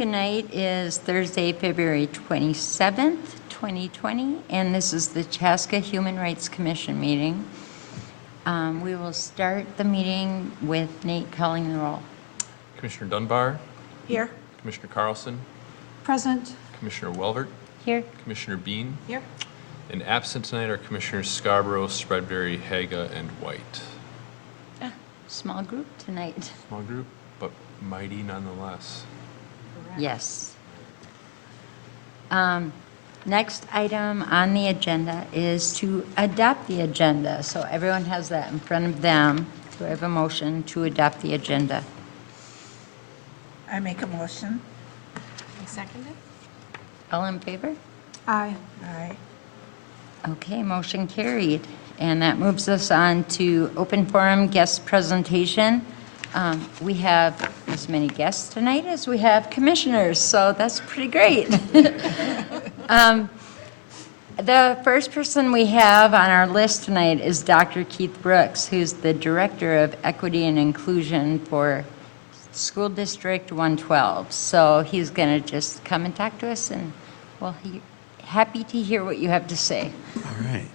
tonight is Thursday, February 27th, 2020, and this is the Chaska Human Rights Commission meeting. We will start the meeting with Nate calling the roll. Commissioner Dunbar. Here. Commissioner Carlson. Present. Commissioner Welvert. Here. Commissioner Bean. Here. And absent tonight are Commissioners Scarborough, Spreadbury, Haga, and White. Small group tonight. Small group, but mighty nonetheless. Yes. Next item on the agenda is to adopt the agenda. So everyone has that in front of them. Do I have a motion to adopt the agenda? I make a motion. I second it. All in favor? Aye. Aye. Okay, motion carried. And that moves us on to open forum guest presentation. We have as many guests tonight as we have commissioners, so that's pretty great. The first person we have on our list tonight is Dr. Keith Brooks, who's the Director of Equity and Inclusion for School District 112. So he's going to just come and talk to us, and well, happy to hear what you have to say. All right.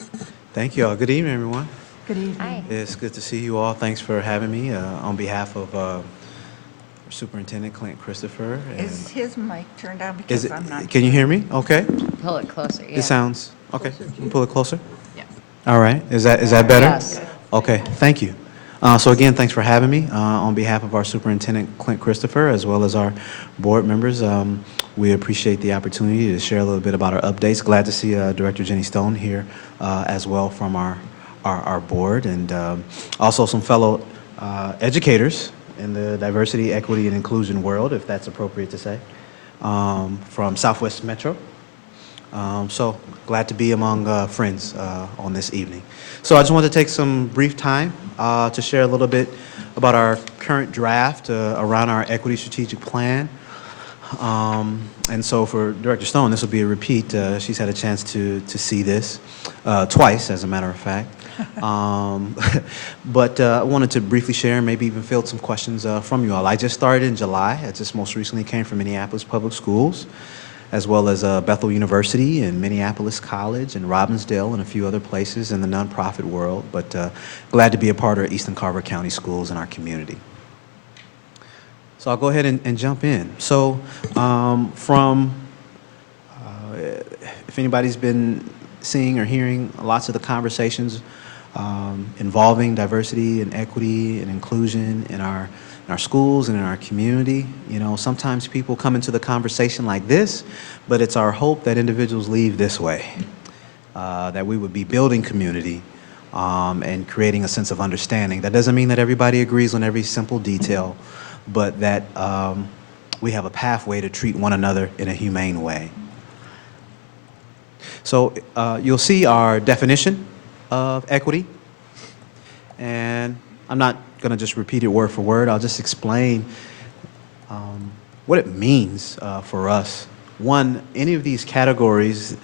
Thank you all. Good evening, everyone. Good evening. Hi. It's good to see you all. Thanks for having me on behalf of Superintendent Clint Christopher. Is his mic turned on? Is Because it, I'm not. can you hear me? Okay. Pull it closer, yeah. It sounds, okay. You can pull it closer? Yeah. All right. Is that better? Yes. Okay. Thank you. So again, thanks for having me. On behalf of our Superintendent Clint Christopher, as well as our board members, we appreciate the opportunity to share a little bit about our updates. Glad to see Director Jenny Stone here as well from our board, and also some fellow educators in the diversity, equity, and inclusion world, if that's appropriate to say, from Southwest Metro. So glad to be among friends on this evening. So I just wanted to take some brief time to share a little bit about our current draft around our equity strategic plan. And so for Director Stone, this will be a repeat. She's had a chance to see this twice, as a matter of fact. But I wanted to briefly share and maybe even field some questions from you all. I just started in July. I just most recently came from Minneapolis Public Schools, as well as Bethel University and Minneapolis College and Robbinsdale and a few other places in the nonprofit world. But glad to be a part of Eastern Carver County Schools in our community. So I'll go ahead and jump in. So if anybody's been seeing or hearing lots of the conversations involving diversity and equity and inclusion in our schools and in our community, you know, sometimes people come into the conversation like this, but it's our hope that individuals leave this way, that we would be building community and creating a sense of understanding. That doesn't mean that everybody agrees on every simple detail, but that we have a pathway to treat one another in a humane way. So you'll see our definition of equity, and I'm not going to just repeat it word for word. I'll just explain what it means for us. One, any of these categories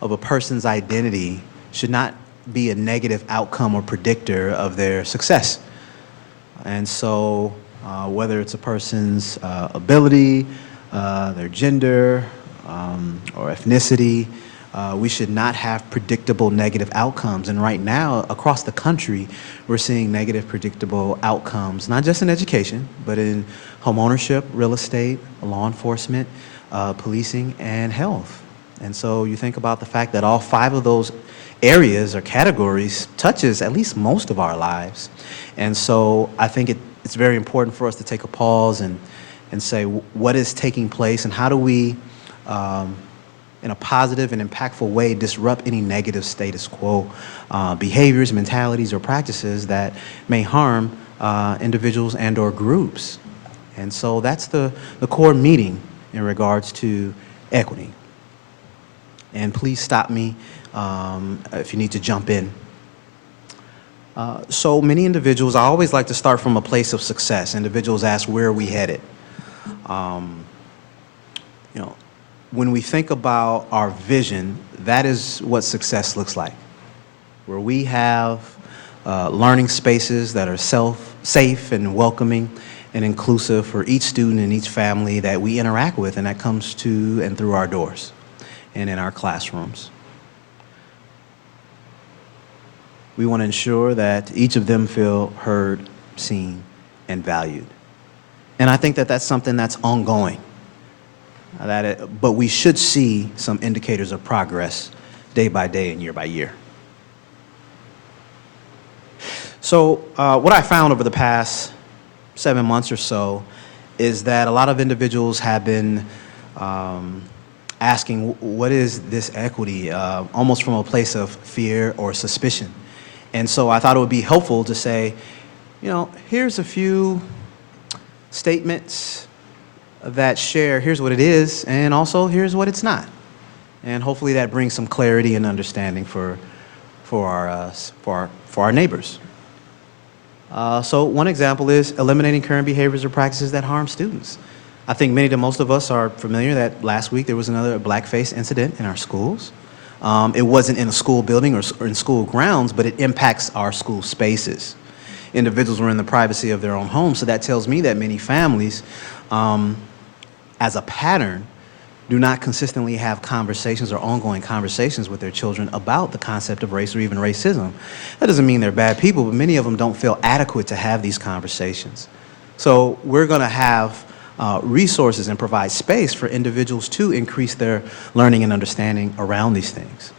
of a person's identity should not be a negative outcome or predictor of their success. And so whether it's a person's ability, their gender, or ethnicity, we should not have predictable negative outcomes. And right now, across the country, we're seeing negative predictable outcomes, not just in education, but in home ownership, real estate, law enforcement, policing, and health. And so you think about the fact that all 5 of those areas or categories touches at least most of our lives. And so I think it's very important for us to take a pause and say, what is taking place, and how do we, in a positive and impactful way, disrupt any negative status quo behaviors, mentalities, or practices that may harm individuals and or groups. And so that's the core meeting in regards to equity. And please stop me if you need to jump in. So many individuals, I always like to start from a place of success. Individuals ask, where are we headed? You know, when we think about our vision, that is what success looks like, where we have learning spaces that are safe and welcoming, and inclusive for each student and each family that we interact with and that comes to and through our doors and in our classrooms. We want to ensure that each of them feel heard, seen, and valued. And I think that that's something that's ongoing. But we should see some indicators of progress day by day and year by year. So what I found over the past 7 months or so is that a lot of individuals have been asking, what is this equity, almost from a place of fear or suspicion. And so I thought it would be helpful to say, you know, here's a few statements that share, here's what it is, and also here's what it's not. And hopefully that brings some clarity and understanding for our neighbors. So one example is eliminating current behaviors or practices that harm students. I think most of us are familiar that last week there was another blackface incident in our schools. It wasn't in a school building or in school grounds, but it impacts our school spaces. Individuals were in the privacy of their own homes, so that tells me that many families, as a pattern, do not consistently have conversations or ongoing conversations with their children about the concept of race or even racism. That doesn't mean they're bad people, but many of them don't feel adequate to have these conversations. So we're going to have resources and provide space for individuals to increase their learning and understanding around these things.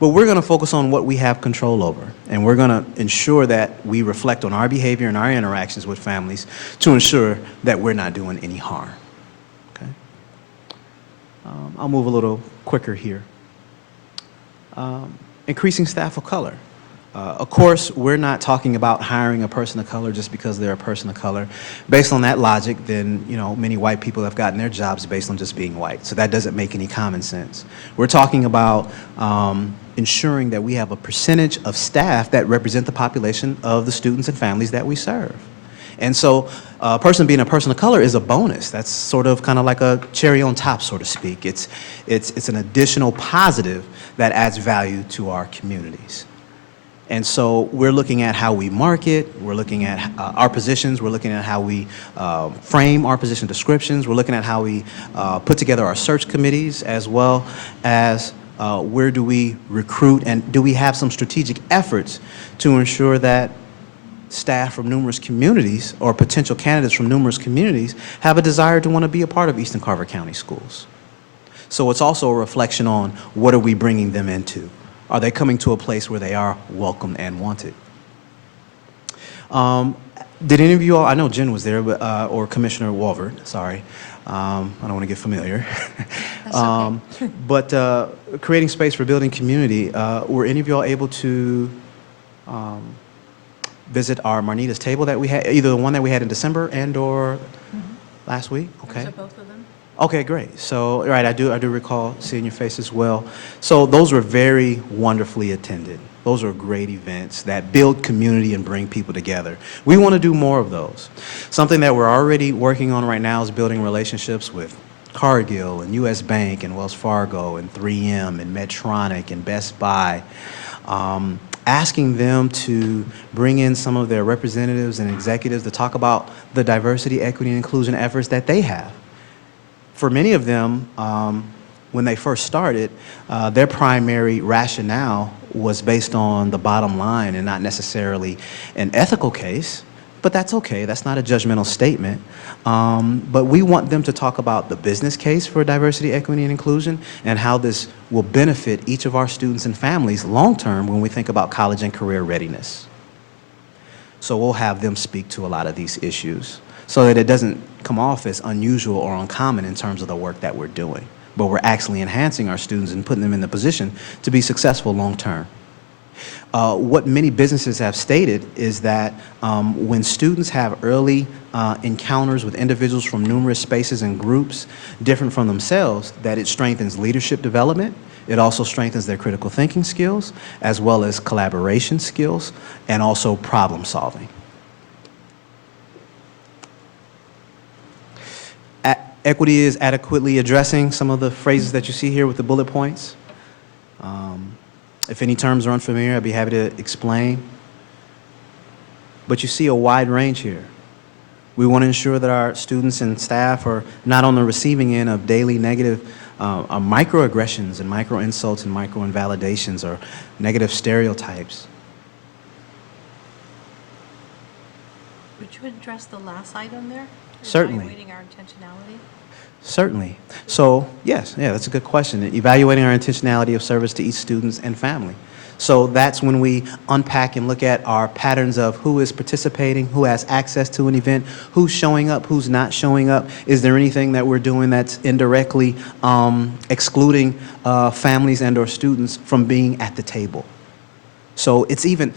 But we're going to focus on what we have control over, and we're going to ensure that we reflect on our behavior and our interactions with families to ensure that we're not doing any harm. Okay? I'll move a little quicker here. Increasing staff of color. Of course, we're not talking about hiring a person of color just because they're a person of color. Based on that logic, then, you know, many white people have gotten their jobs based on just being white. So that doesn't make any common sense. We're talking about ensuring that we have a percentage of staff that represent the population of the students and families that we serve. And so a person being a person of color is a bonus. That's sort of kind of like a cherry on top, so to speak. It's an additional positive that adds value to our communities. And so we're looking at how we market, we're looking at our positions, we're looking at how we frame our position descriptions, we're looking at how we put together our search committees, as well as where do we recruit, and do we have some strategic efforts to ensure that staff from numerous communities or potential candidates from numerous communities have a desire to want to be a part of Eastern Carver County Schools. So it's also a reflection on what are we bringing them into. Are they coming to a place where they are welcome and wanted? Did any of you all, I know Jen was there, but, or Commissioner Walvert, sorry. I don't want to get familiar. But creating space for building community, were any of you all able to visit our Marnita's table that we had, either the one that we had in December and or last week? Okay. So both of them? Okay, great. So, right, I do recall seeing your face as well. So those were very wonderfully attended. Those are great events that build community and bring people together. We want to do more of those. Something that we're already working on right now is building relationships with Cargill and U.S. Bank and Wells Fargo and 3M and Medtronic and Best Buy, asking them to bring in some of their representatives and executives to talk about the diversity, equity, and inclusion efforts that they have. For many of them, when they first started, their primary rationale was based on the bottom line and not necessarily an ethical case, but that's okay. That's not a judgmental statement. But we want them to talk about the business case for diversity, equity, and inclusion and how this will benefit each of our students and families long-term when we think about college and career readiness. So we'll have them speak to a lot of these issues, so that it doesn't come off as unusual or uncommon in terms of the work that we're doing. But we're actually enhancing our students and putting them in the position to be successful long term. What many businesses have stated is that when students have early encounters with individuals from numerous spaces and groups different from themselves, that it strengthens leadership development. It also strengthens their critical thinking skills, as well as collaboration skills, and also problem solving. Equity is adequately addressing some of the phrases that you see here with the bullet points. If any terms are unfamiliar, I'd be happy to explain. But you see a wide range here. We want to ensure that our students and staff are not on the receiving end of daily negative microaggressions and micro insults and micro invalidations or negative stereotypes. Would you address the last item there? Certainly. Evaluating our intentionality? Certainly. So, yes, yeah, that's a good question. Evaluating our intentionality of service to each student and family. So that's when we unpack and look at our patterns of who is participating, who has access to an event, who's showing up, who's not showing up. Is there anything that we're doing that's indirectly excluding families and or students from being at the table? So it's even,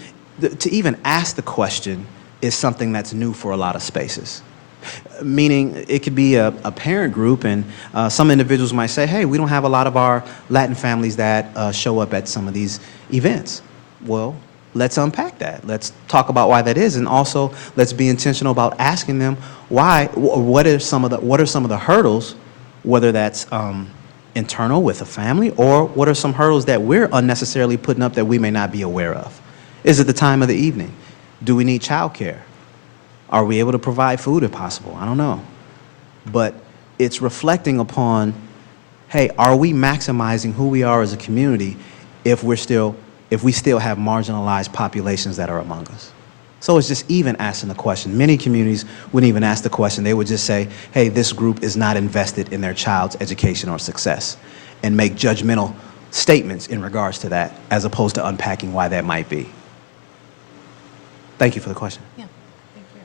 to even ask the question is something that's new for a lot of spaces. Meaning it could be a parent group, and some individuals might say, hey, we don't have a lot of our Latin families that show up at some of these events. Well, let's unpack that. Let's talk about why that is, and also let's be intentional about asking them why, what are some of the hurdles, whether that's internal with a family, or what are some hurdles that we're unnecessarily putting up that we may not be aware of? Is it the time of the evening? Do we need childcare? Are we able to provide food if possible? I don't know. But it's reflecting upon, hey, are we maximizing who we are as a community if we still have marginalized populations that are among us? So it's just even asking the question. Many communities wouldn't even ask the question. They would just say, hey, this group is not invested in their child's education or success, and make judgmental statements in regards to that, as opposed to unpacking why that might be. Thank you for the question. Yeah, thank you.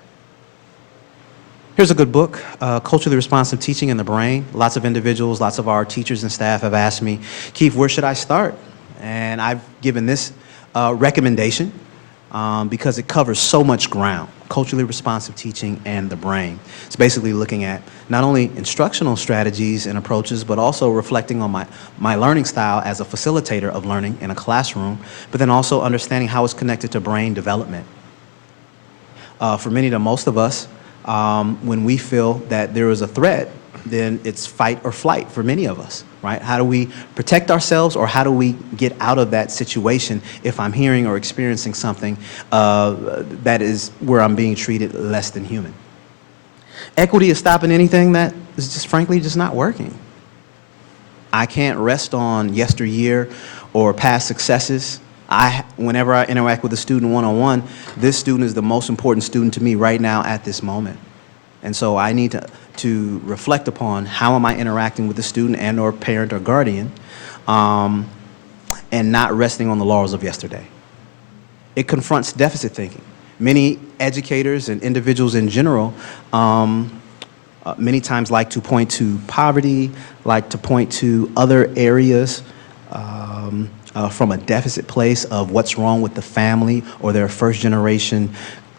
Here's a good book, Culturally Responsive Teaching in the Brain. Lots of individuals, lots of our teachers and staff have asked me, Keith, where should I start? And I've given this recommendation because it covers so much ground, culturally responsive teaching and the brain. It's basically looking at not only instructional strategies and approaches, but also reflecting on my learning style as a facilitator of learning in a classroom, but then also understanding how it's connected to brain development. For many to most of us, when we feel that there is a threat, then it's fight or flight for many of us, right? How do we protect ourselves, or how do we get out of that situation if I'm hearing or experiencing something that is where I'm being treated less than human? Equity is stopping anything that is just frankly just not working. I can't rest on yesteryear or past successes. Whenever I interact with a student one-on-one, this student is the most important student to me right now at this moment. And so I need to reflect upon how am I interacting with the student and or parent or guardian, and not resting on the laurels of yesterday. It confronts deficit thinking. Many educators and individuals in general many times like to point to poverty, like to point to other areas from a deficit place of what's wrong with the family, or their first generation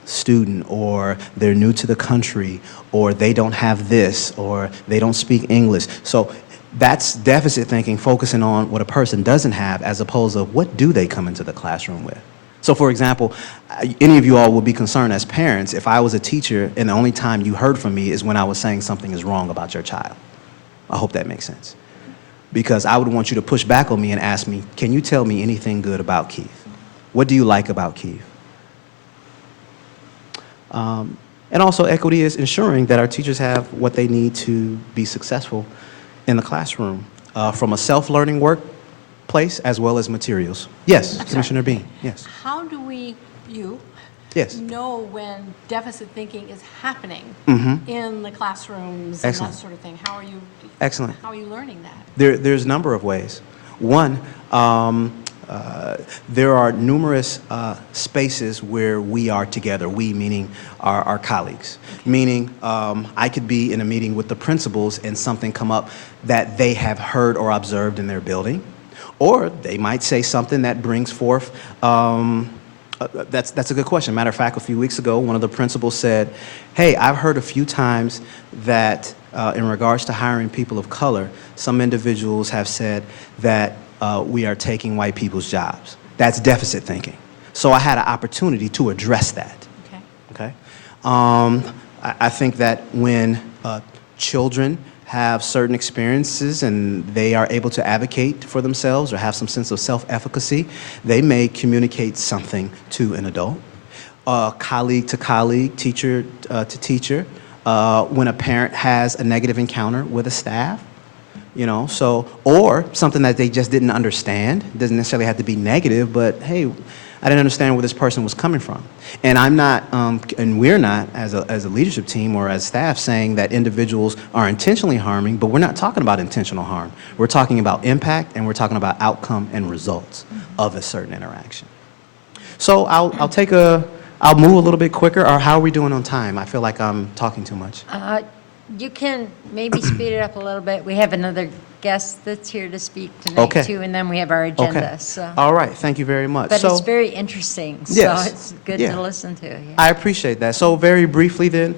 student, or they're new to the country, or they don't have this, or they don't speak English. So that's deficit thinking, focusing on what a person doesn't have as opposed to what do they come into the classroom with. So for example, any of you all would be concerned as parents if I was a teacher and the only time you heard from me is when I was saying something is wrong about your child. I hope that makes sense. Because I would want you to push back on me and ask me, can you tell me anything good about Keith? What do you like about Keith? And also equity is ensuring that our teachers have what they need to be successful in the classroom, from a self-learning workplace as well as materials. Yes, Commissioner Bean, yes. How do you Yes. know when deficit thinking is happening in the classrooms Excellent. and that sort of thing? How are you Excellent. How are you learning that? There's a number of ways. One, there are numerous spaces where we are together, we meaning our colleagues. Meaning I could be in a meeting with the principals and something come up that they have heard or observed in their building. Or they might say something that brings forth, that's a good question. Matter of fact, a few weeks ago, one of the principals said, hey, I've heard a few times that in regards to hiring people of color, some individuals have said that we are taking white people's jobs. That's deficit thinking. So I had an opportunity to address that. Okay. Okay? I think that when children have certain experiences and they are able to advocate for themselves or have some sense of self-efficacy, they may communicate something to an adult, colleague to colleague, teacher to teacher, when a parent has a negative encounter with a staff. Or something that they just didn't understand. It doesn't necessarily have to be negative, but hey, I didn't understand where this person was coming from. And I'm not, and we're not, as a leadership team or as staff, saying that individuals are intentionally harming, but we're not talking about intentional harm. We're talking about impact, and we're talking about outcome and results of a certain interaction. So I'll move a little bit quicker, or how are we doing on time? I feel like I'm talking too much. You can maybe speed it up a little bit. We have another guest that's here to speak tonight, Okay. too, and then we have our agenda. Okay. So. All right. Thank you very much. But So, it's very interesting, so Yes. it's good Yeah. to listen to. Yeah. I appreciate that. So very briefly then,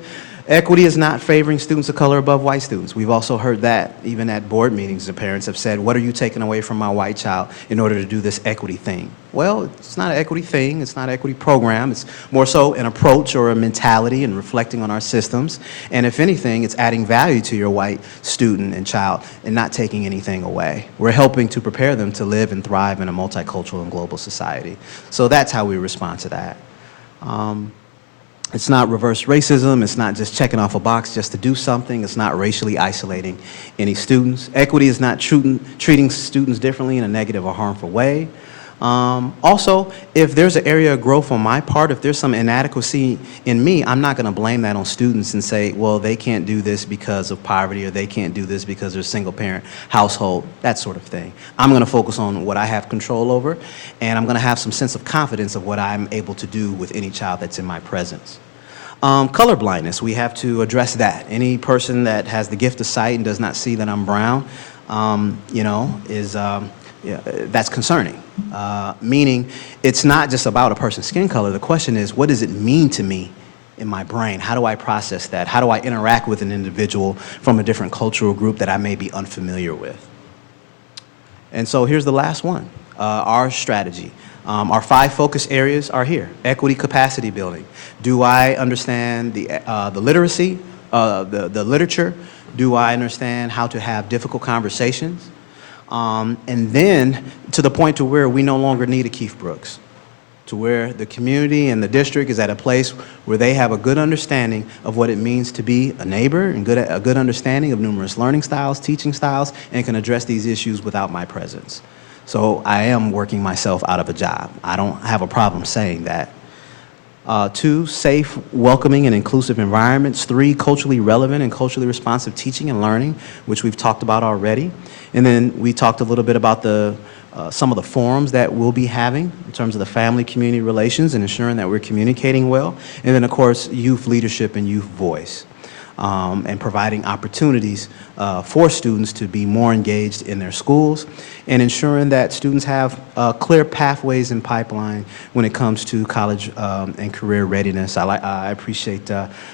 equity is not favoring students of color above white students. We've also heard that even at board meetings, the parents have said, what are you taking away from my white child in order to do this equity thing? Well, it's not an equity thing. It's not an equity program. It's more so an approach or a mentality and reflecting on our systems. And if anything, it's adding value to your white student and child and not taking anything away. We're helping to prepare them to live and thrive in a multicultural and global society. So that's how we respond to that. It's not reverse racism. It's not just checking off a box just to do something. It's not racially isolating any students. Equity is not treating students differently in a negative or harmful way. Also, if there's an area of growth on my part, if there's some inadequacy in me, I'm not going to blame that on students and say, well, they can't do this because of poverty, or they can't do this because they're a single-parent household, that sort of thing. I'm going to focus on what I have control over, and I'm going to have some sense of confidence of what I'm able to do with any child that's in my presence. Color blindness, we have to address that. Any person that has the gift of sight and does not see that I'm brown, that's concerning. Meaning, it's not just about a person's skin color. The question is, what does it mean to me in my brain? How do I process that? How do I interact with an individual from a different cultural group that I may be unfamiliar with? And so here's the last one, our strategy. Our 5 focus areas are here. Equity capacity building. Do I understand the literacy, the literature? Do I understand how to have difficult conversations? And then to the point to where we no longer need a Keith Brooks, to where the community and the district is at a place where they have a good understanding of what it means to be a neighbor and a good understanding of numerous learning styles, teaching styles, and can address these issues without my presence. So I am working myself out of a job. I don't have a problem saying that. 2, safe, welcoming, and inclusive environments. 3, culturally relevant and culturally responsive teaching and learning, which we've talked about already. And then we talked a little bit about some of the forums that we'll be having in terms of the family-community relations and ensuring that we're communicating well. And then, of course, youth leadership and youth voice. And providing opportunities for students to be more engaged in their schools, and ensuring that students have clear pathways and pipeline when it comes to college and career readiness. I appreciate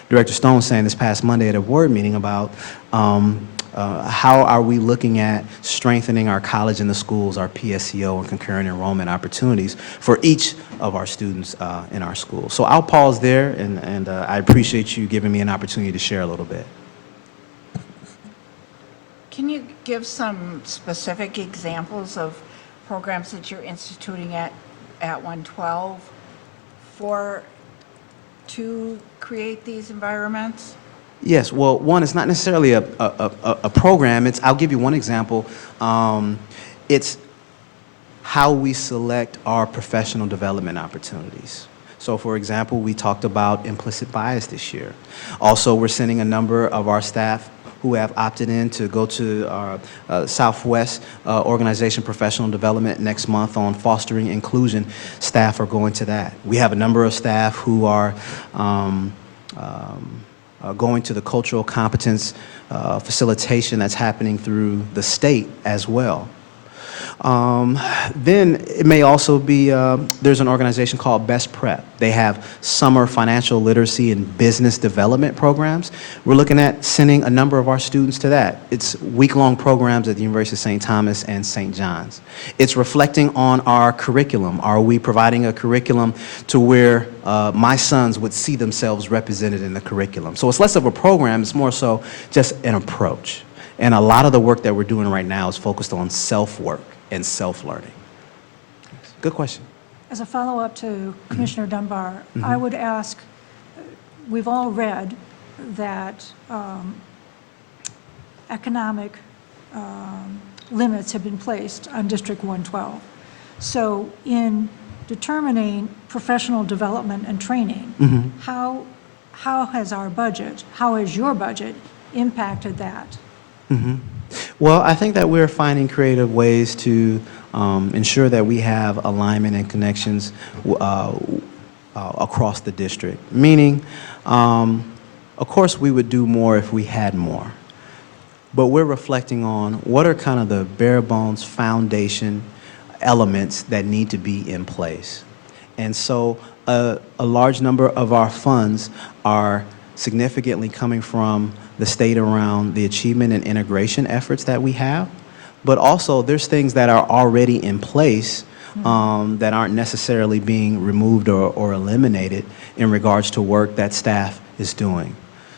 Director Stone saying this past Monday at a board meeting about how are we looking at strengthening our college and the schools, our PSEO and concurrent enrollment opportunities for each of our students in our schools. So I'll pause there, and I appreciate you giving me an opportunity to share a little bit. Can you give some specific examples of programs that you're instituting at 112 to create these environments? Yes, well, one, it's not necessarily a program. I'll give you one example. It's how we select our professional development opportunities. So, for example, we talked about implicit bias this year. Also, we're sending a number of our staff who have opted in to go to our Southwest Organization Professional Development next month on fostering inclusion. Staff are going to that. We have a number of staff who are going to the cultural competence facilitation that's happening through the state as well. Then it may also be, there's an organization called Best Prep. They have summer financial literacy and business development programs. We're looking at sending a number of our students to that. It's week-long programs at the University of St. Thomas and St. John's. It's reflecting on our curriculum. Are we providing a curriculum to where my sons would see themselves represented in the curriculum? So it's less of a program, it's more so just an approach. And a lot of the work that we're doing right now is focused on self-work and self-learning. Good question. As a follow-up to Commissioner Dunbar, I would ask, we've all read that economic limits have been placed on District 112. So in determining professional development and training, how has our budget, how has your budget impacted that? Well, I think that we're finding creative ways to ensure that we have alignment and connections across the district. Meaning, of course, we would do more if we had more. But we're reflecting on what are kind of the bare bones foundation elements that need to be in place. And so a large number of our funds are significantly coming from the state around the achievement and integration efforts that we have. But also there's things that are already in place that aren't necessarily being removed or eliminated in regards to work that staff is doing.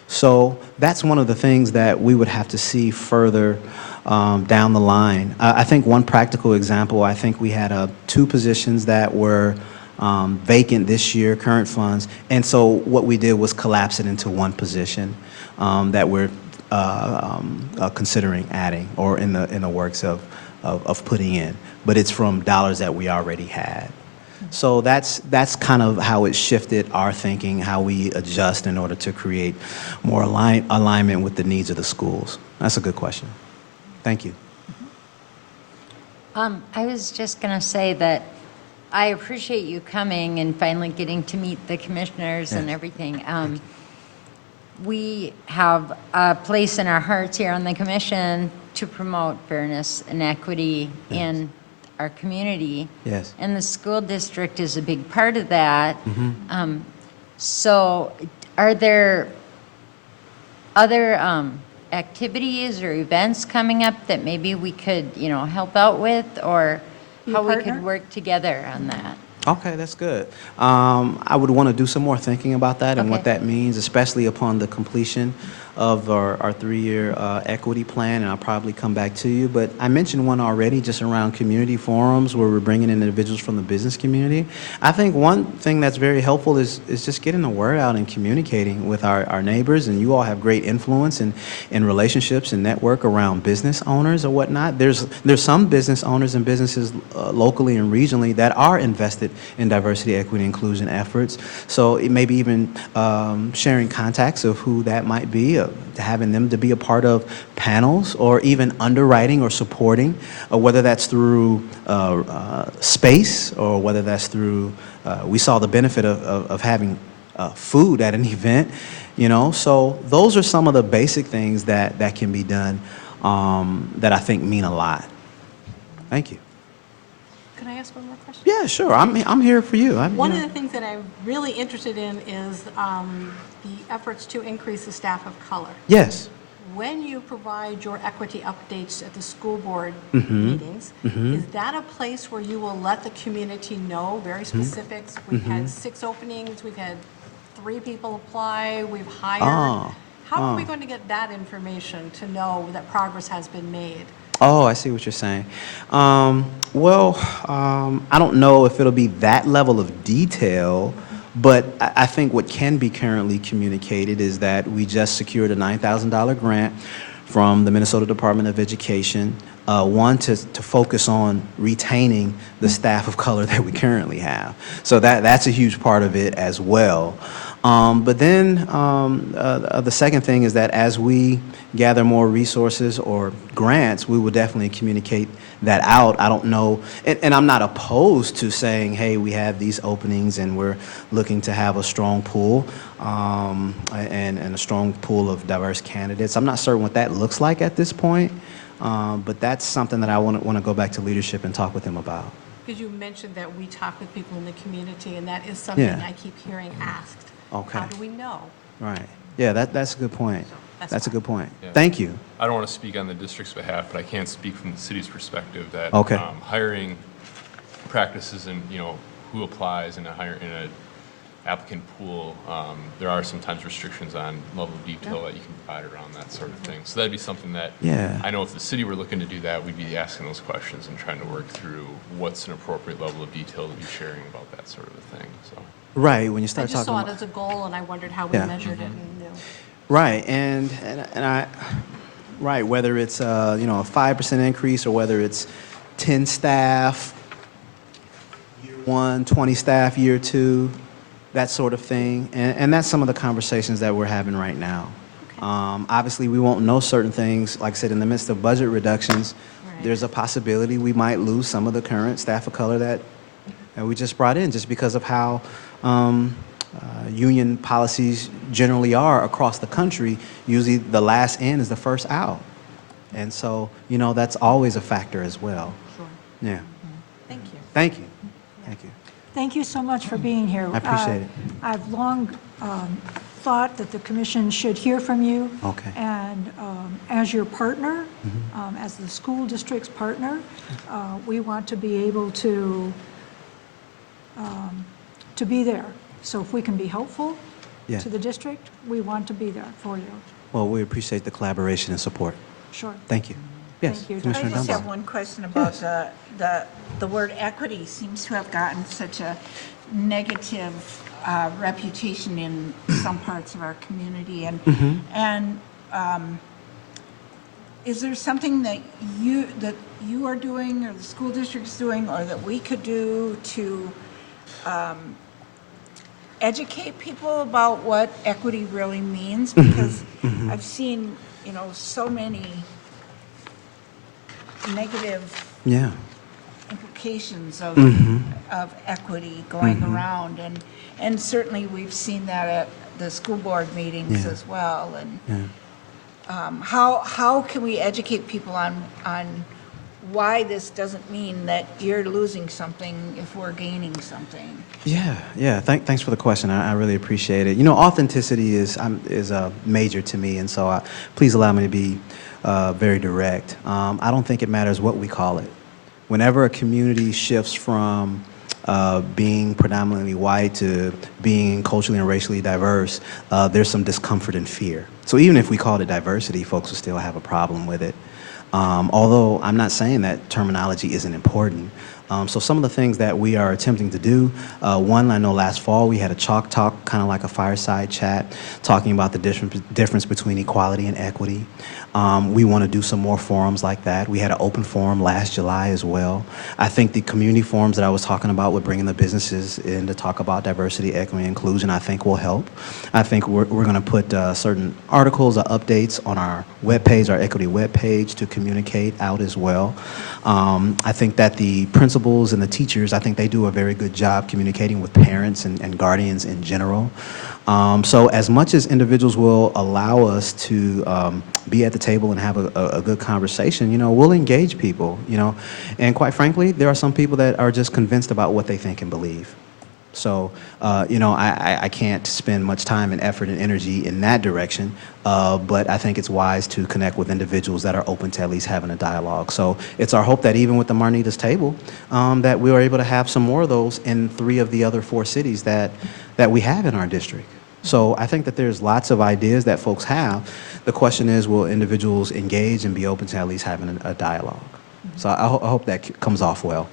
So that's one of the things that we would have to see further down the line. I think one practical example, I think we had 2 positions that were vacant this year, current funds, and so what we did was collapse it into one position that we're considering adding or in the works of putting in, but it's from dollars that we already had. So that's kind of how it shifted our thinking, how we adjust in order to create more alignment with the needs of the schools. That's a good question. Thank you. I was just going to say that I appreciate you coming and finally getting to meet the commissioners and Yes. everything. We have a place in our hearts here on the commission to promote fairness and equity in our community. Yes. And the school district is a big part of that. So are there other activities or events coming up that maybe we could, help out with, or how we partner? could work together on that? Okay, that's good. I would want to do some more thinking about that and what Okay. that means, especially upon the completion of our 3-year equity plan, and I'll probably come back to you. But I mentioned one already just around community forums where we're bringing in individuals from the business community. I think one thing that's very helpful is just getting the word out and communicating with our neighbors, and you all have great influence in relationships and network around business owners or whatnot. There's some business owners and businesses locally and regionally that are invested in diversity, equity, inclusion efforts. So it may be even sharing contacts of who that might be, having them to be a part of panels or even underwriting or supporting, whether that's through space or whether that's through, we saw the benefit of having food at an event, So those are some of the basic things that can be done that I think mean a lot. Thank you. Can I ask one more question? Yeah, sure. I'm here for you. One of the things that I'm really interested in is the efforts to increase the staff of color. Yes. When you provide your equity updates at the school board meetings, is that a place where you will let the community know very specifics? We've had 6 openings, we've had 3 people apply, we've hired. How are we going to get that information to know that progress has been made? Oh, I see what you're saying. I don't know if it'll be that level of detail, but I think what can be currently communicated is that we just secured a $9,000 grant from the Minnesota Department of Education, one to focus on retaining the staff of color that we currently have. So that's a huge part of it as well. But then the second thing is that as we gather more resources or grants, we will definitely communicate that out. I don't know, and I'm not opposed to saying, hey, we have these openings and we're looking to have a strong pool and a strong pool of diverse candidates. I'm not certain what that looks like at this point, but that's something that I want to go back to leadership and talk with them about. Because you mentioned that we talk with people in the community, and that is something Yeah. I keep hearing asked. Okay. How do we know? Right. Yeah, that's a good point. That's That's a fine. good point. Yeah. Thank you. I don't want to speak on the district's behalf, but I can speak from the city's perspective that Okay. Hiring practices and, who applies in a applicant pool, there are sometimes restrictions on level of detail that you can provide around that sort of thing. So that'd be something that, Yeah. I know if the city were looking to do that, we'd be asking those questions and trying to work through what's an appropriate level of detail to be sharing about that sort of a thing, so. Right, when you I start just talking saw it about... as a goal, and I wondered how we Yeah. measured it and knew. Right, and I, right, whether it's, a 5% increase or whether it's 10 staff, year one, 20 staff, year two, that sort of thing. And that's some of the conversations that we're having right now. Obviously, we won't know certain things. Like I said, in the midst of budget reductions, there's a possibility we might lose some of the current staff of color that we just brought in just because of how union policies generally are across the country. Usually the last in is the first out. And so, that's always a factor as well. Sure. Yeah. Thank you. Thank you. Thank you. Thank you so much for being here. I appreciate it. I've long thought that the commission should hear from you. Okay. And as your partner, as the school district's partner, we want to be able to be there. So if we can be helpful Yeah. to the district, we want to be there for you. Well, we appreciate the collaboration and support. Sure. Thank you. Yes, Thank you. Commissioner I just have Dunbar. one question about the word equity seems to have gotten such a negative reputation in some parts of our community. And is there something that you are doing or the school district's doing or that we could do to educate people about what equity really means? Because I've seen, so many negative Yeah. implications of equity going around, and certainly we've seen that at the school board meetings Yeah. as well. And Yeah. how can we educate people on why this doesn't mean that you're losing something if we're gaining something? Yeah. Thanks for the question. I really appreciate it. Authenticity is major to me, and so please allow me to be very direct. I don't think it matters what we call it. Whenever a community shifts from being predominantly white to being culturally and racially diverse, there's some discomfort and fear. So even if we called it diversity, folks will still have a problem with it. Although I'm not saying that terminology isn't important. So some of the things that we are attempting to do, one, I know last fall we had a chalk talk, kind of like a fireside chat, talking about the difference between equality and equity. We want to do some more forums like that. We had an open forum last July as well. I think the community forums that I was talking about with bringing the businesses in to talk about diversity, equity, and inclusion, I think will help. I think we're going to put certain articles or updates on our webpage, our equity webpage, to communicate out as well. I think that the principals and the teachers, I think they do a very good job communicating with parents and guardians in general. So as much as individuals will allow us to be at the table and have a good conversation, we'll engage people, and quite frankly, there are some people that are just convinced about what they think and believe. So, I can't spend much time and effort and energy in that direction, but I think it's wise to connect with individuals that are open to at least having a dialogue. So it's our hope that even with the Marnita's table, that we are able to have some more of those in 3 of the other 4 cities that we have in our district. So I think that there's lots of ideas that folks have. The question is, will individuals engage and be open to at least having a dialogue? So I hope that comes off well.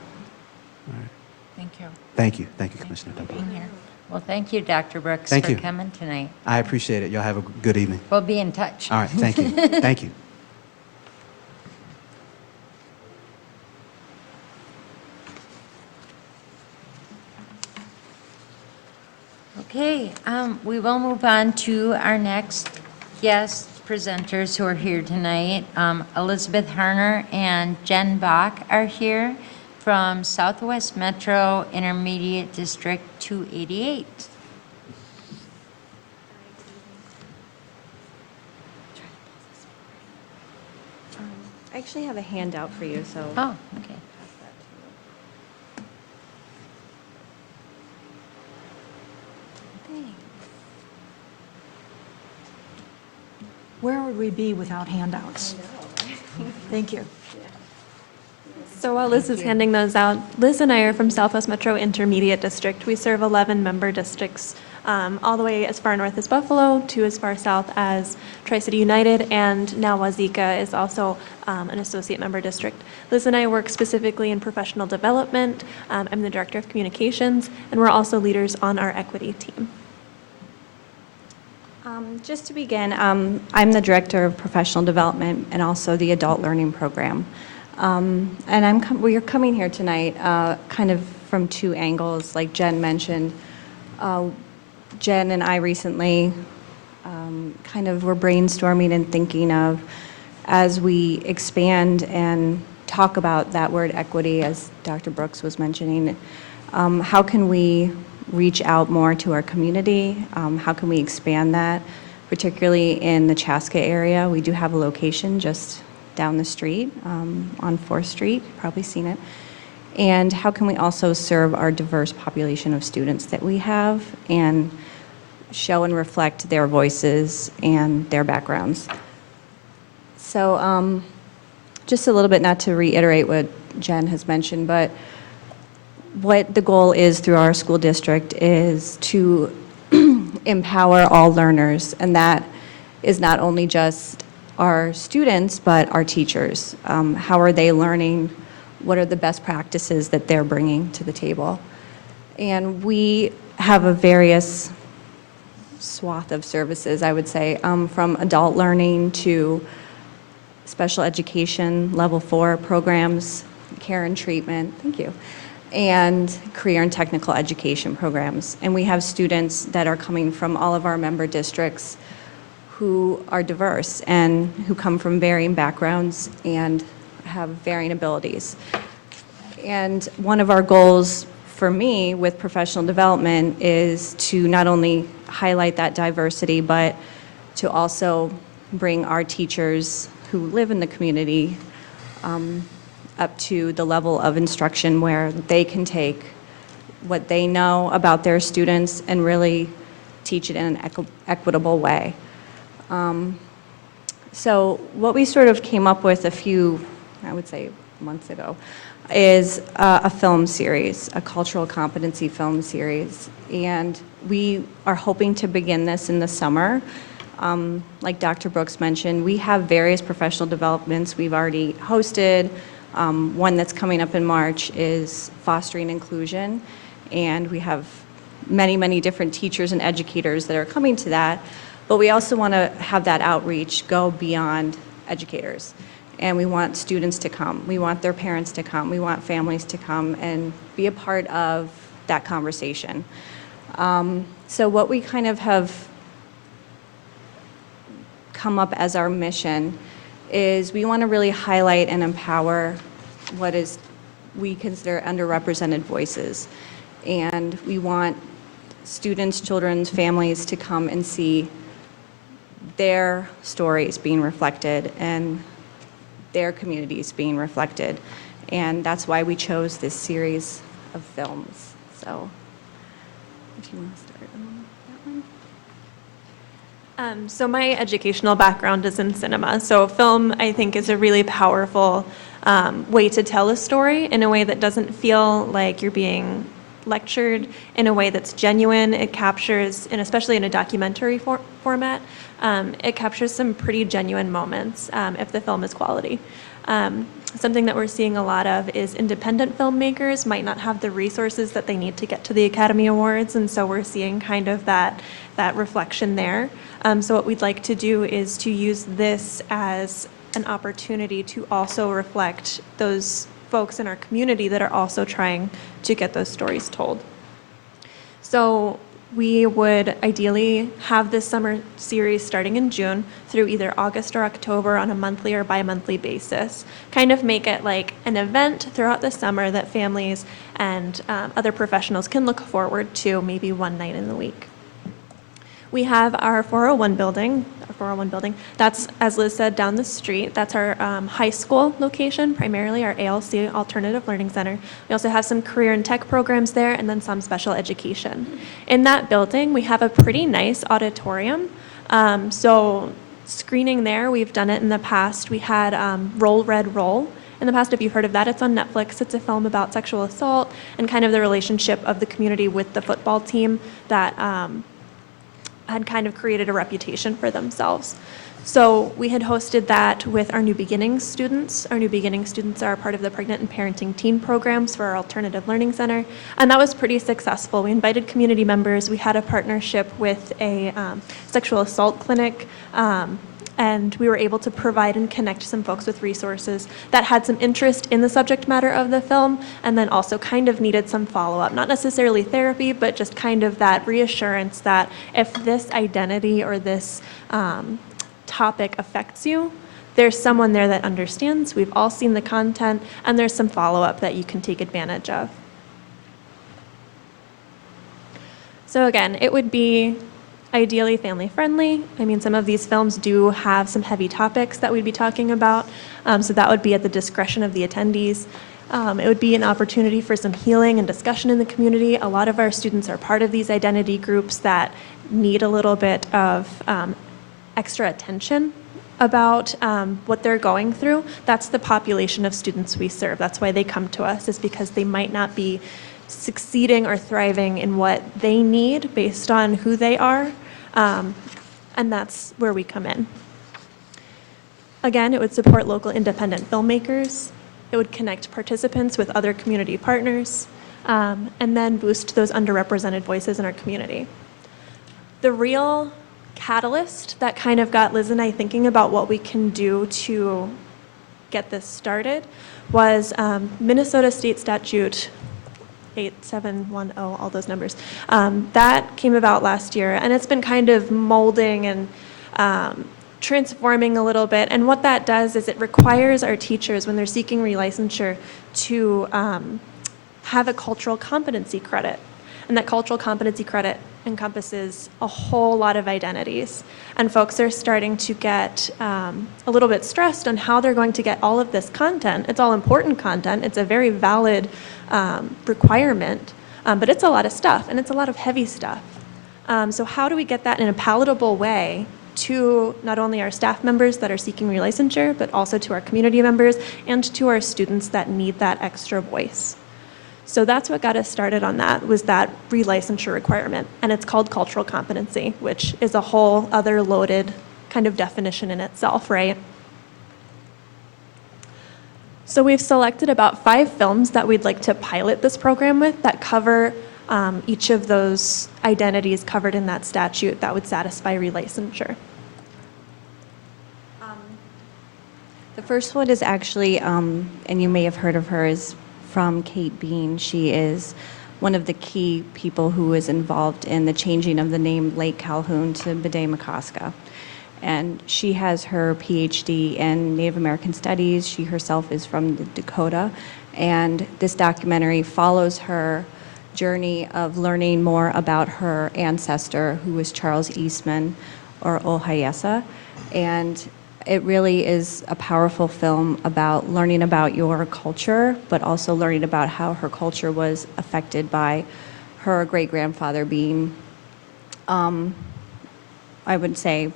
Thank you. Thank you, Commissioner Dunbar. Being here. Well, thank you, Dr. Brooks, Thank for you. coming tonight. I appreciate it. Y'all have a good evening. We'll be in touch. All right, thank you. Thank you. Okay, we will move on to our next guest presenters who are here tonight. Elizabeth Harner and Jen Bach are here from Southwest Metro Intermediate District 288. I actually have a handout for you, so. Oh, okay. Where would we be without handouts? Thank you. So while Liz is handing those out, Liz and I are from Southwest Metro Intermediate District. We serve 11 member districts, all the way as far north as Buffalo to as far south as Tri-City United, and now Wazeeka is also an associate member district. Liz and I work specifically in professional development. I'm the director of communications, and we're also leaders on our equity team. Just to begin, I'm the Director of Professional Development and also the Adult Learning Program. And we are coming here tonight kind of from two angles, like Jen mentioned. Jen and I recently kind of were brainstorming and thinking of, as we expand and talk about that word equity, as Dr. Brooks was mentioning, how can we reach out more to our community? How can we expand that, particularly in the Chaska area? We do have a location just down the street on 4th Street. You've probably seen it. And how can we also serve our diverse population of students that we have and show and reflect their voices and their backgrounds? So just a little bit, not to reiterate what Jen has mentioned, but what the goal is through our school district is to empower all learners, and that is not only just our students, but our teachers. How are they learning? What are the best practices that they're bringing to the table? And we have a various swath of services, I would say, from adult learning to special education, level 4 programs, care and treatment, thank you, and career and technical education programs. And we have students that are coming from all of our member districts who are diverse and who come from varying backgrounds and have varying abilities. And one of our goals for me with professional development is to not only highlight that diversity, but to also bring our teachers who live in the community up to the level of instruction where they can take what they know about their students and really teach it in an equitable way. So what we sort of came up with a few, I would say, months ago, is a film series, a cultural competency film series. And we are hoping to begin this in the summer. Like Dr. Brooks mentioned, we have various professional developments we've already hosted. One that's coming up in March is fostering inclusion. And we have many, many different teachers and educators that are coming to that. But we also want to have that outreach go beyond educators. And we want students to come. We want their parents to come. We want families to come and be a part of that conversation. So what we kind of have come up as our mission is we want to really highlight and empower what is we consider underrepresented voices. And we want students, children, families to come and see their stories being reflected and their communities being reflected. And that's why we chose this series of films. So if you want to start on that one. So my educational background is in cinema. So film, I think, is a really powerful way to tell a story in a way that doesn't feel like you're being lectured, in a way that's genuine. It captures, and especially in a documentary format, it captures some pretty genuine moments if the film is quality. Something that we're seeing a lot of is independent filmmakers might not have the resources that they need to get to the Academy Awards, and so we're seeing kind of that reflection there. So what we'd like to do is to use this as an opportunity to also reflect those folks in our community that are also trying to get those stories told. So we would ideally have this summer series starting in June through either August or October on a monthly or bi-monthly basis. Kind of make it like an event throughout the summer that families and other professionals can look forward to maybe one night in the week. We have our 401 building. That's, as Liz said, down the street. That's our high school location, primarily our ALC, Alternative Learning Center. We also have some career and tech programs there, and then some special education. In that building, we have a pretty nice auditorium. So screening there, we've done it in the past. We had Roll Red Roll. In the past, if you've heard of that, it's on Netflix. It's a film about sexual assault and kind of the relationship of the community with the football team that had kind of created a reputation for themselves. So we had hosted that with our New Beginnings students. Our New Beginnings students are part of the Pregnant and Parenting Teen programs for our Alternative Learning Center, and that was pretty successful. We invited community members. We had a partnership with a sexual assault clinic, and we were able to provide and connect some folks with resources that had some interest in the subject matter of the film, and then also kind of needed some follow-up, not necessarily therapy, but just kind of that reassurance that if this identity or this topic affects you, there's someone there that understands. We've all seen the content, and there's some follow-up that you can take advantage of. So again, it would be ideally family-friendly. I mean, some of these films do have some heavy topics that we'd be talking about, so that would be at the discretion of the attendees. It would be an opportunity for some healing and discussion in the community. A lot of our students are part of these identity groups that need a little bit of extra attention about what they're going through. That's the population of students we serve. That's why they come to us, is because they might not be succeeding or thriving in what they need based on who they are, and that's where we come in. Again, it would support local independent filmmakers. It would connect participants with other community partners, and then boost those underrepresented voices in our community. The real catalyst that kind of got Liz and I thinking about what we can do to get this started was Minnesota State Statute 8710, all those numbers. That came about last year, and it's been kind of molding and transforming a little bit. And what that does is it requires our teachers, when they're seeking relicensure, to have a cultural competency credit. And that cultural competency credit encompasses a whole lot of identities. And folks are starting to get a little bit stressed on how they're going to get all of this content. It's all important content. It's a very valid requirement, but it's a lot of stuff, and it's a lot of heavy stuff. So how do we get that in a palatable way to not only our staff members that are seeking relicensure, but also to our community members and to our students that need that extra voice? So that's what got us started on that, was that relicensure requirement. And it's called cultural competency, which is a whole other loaded kind of definition in itself, right? So we've selected about 5 films that we'd like to pilot this program with that cover each of those identities covered in that statute that would satisfy relicensure. The first one is actually, and you may have heard of her, is from Kate Bean. She is one of the key people who was involved in the changing of the name Lake Calhoun to Bidé-McCoska. And she has her PhD in Native American Studies. She herself is from the Dakota. And this documentary follows her journey of learning more about her ancestor, who was Charles Eastman, or Ohayesa. And it really is a powerful film about learning about your culture, but also learning about how her culture was affected by her great-grandfather being, I would say,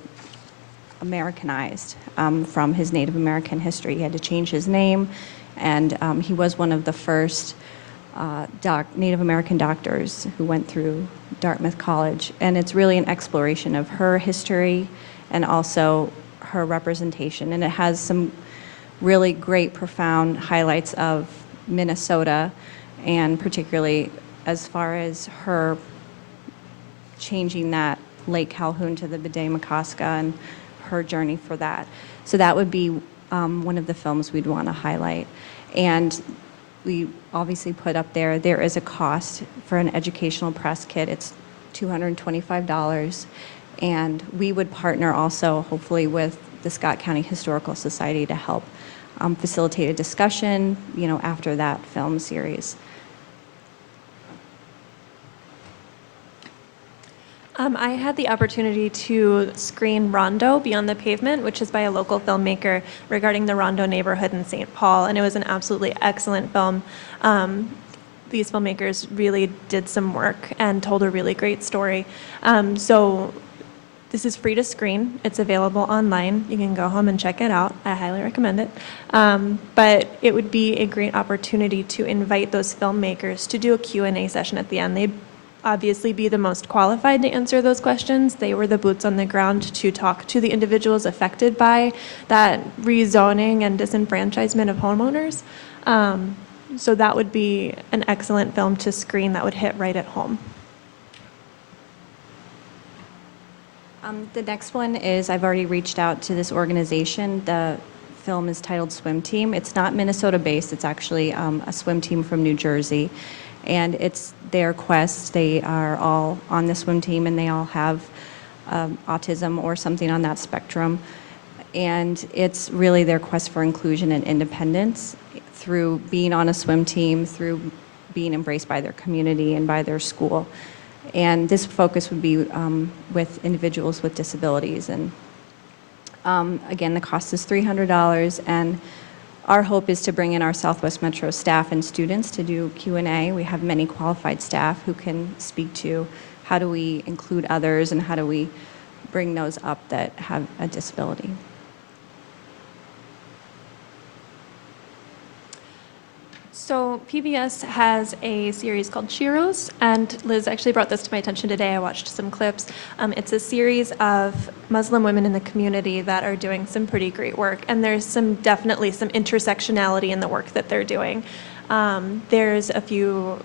Americanized from his Native American history. He had to change his name, and he was one of the first Native American doctors who went through Dartmouth College. And it's really an exploration of her history and also her representation. And it has some really great, profound highlights of Minnesota, and particularly as far as her changing that Lake Calhoun to the Bidé-McCoska and her journey for that. So that would be one of the films we'd want to highlight. And we obviously put up there is a cost for an educational press kit. It's $225. And we would partner also, hopefully, with the Scott County Historical Society to help facilitate a discussion, after that film series. I had the opportunity to screen Rondo Beyond the Pavement, which is by a local filmmaker regarding the Rondo neighborhood in St. Paul, and it was an absolutely excellent film. These filmmakers really did some work and told a really great story. So this is free to screen. It's available online. You can go home and check it out. I highly recommend it. But it would be a great opportunity to invite those filmmakers to do a Q&A session at the end. They obviously be the most qualified to answer those questions. They were the boots on the ground to talk to the individuals affected by that rezoning and disenfranchisement of homeowners. So that would be an excellent film to screen that would hit right at home. The next one is, I've already reached out to this organization. The film is titled Swim Team. It's not Minnesota-based. It's actually a swim team from New Jersey. And it's their quest. They are all on the swim team, and they all have autism or something on that spectrum. And it's really their quest for inclusion and independence through being on a swim team, through being embraced by their community and by their school. And this focus would be with individuals with disabilities. And again, the cost is $300, and our hope is to bring in our Southwest Metro staff and students to do Q&A. We have many qualified staff who can speak to how do we include others and how do we bring those up that have a disability. So PBS has a series called Sheroes, and Liz actually brought this to my attention today. I watched some clips. It's a series of Muslim women in the community that are doing some pretty great work, and there's definitely some intersectionality in the work that they're doing. There's a few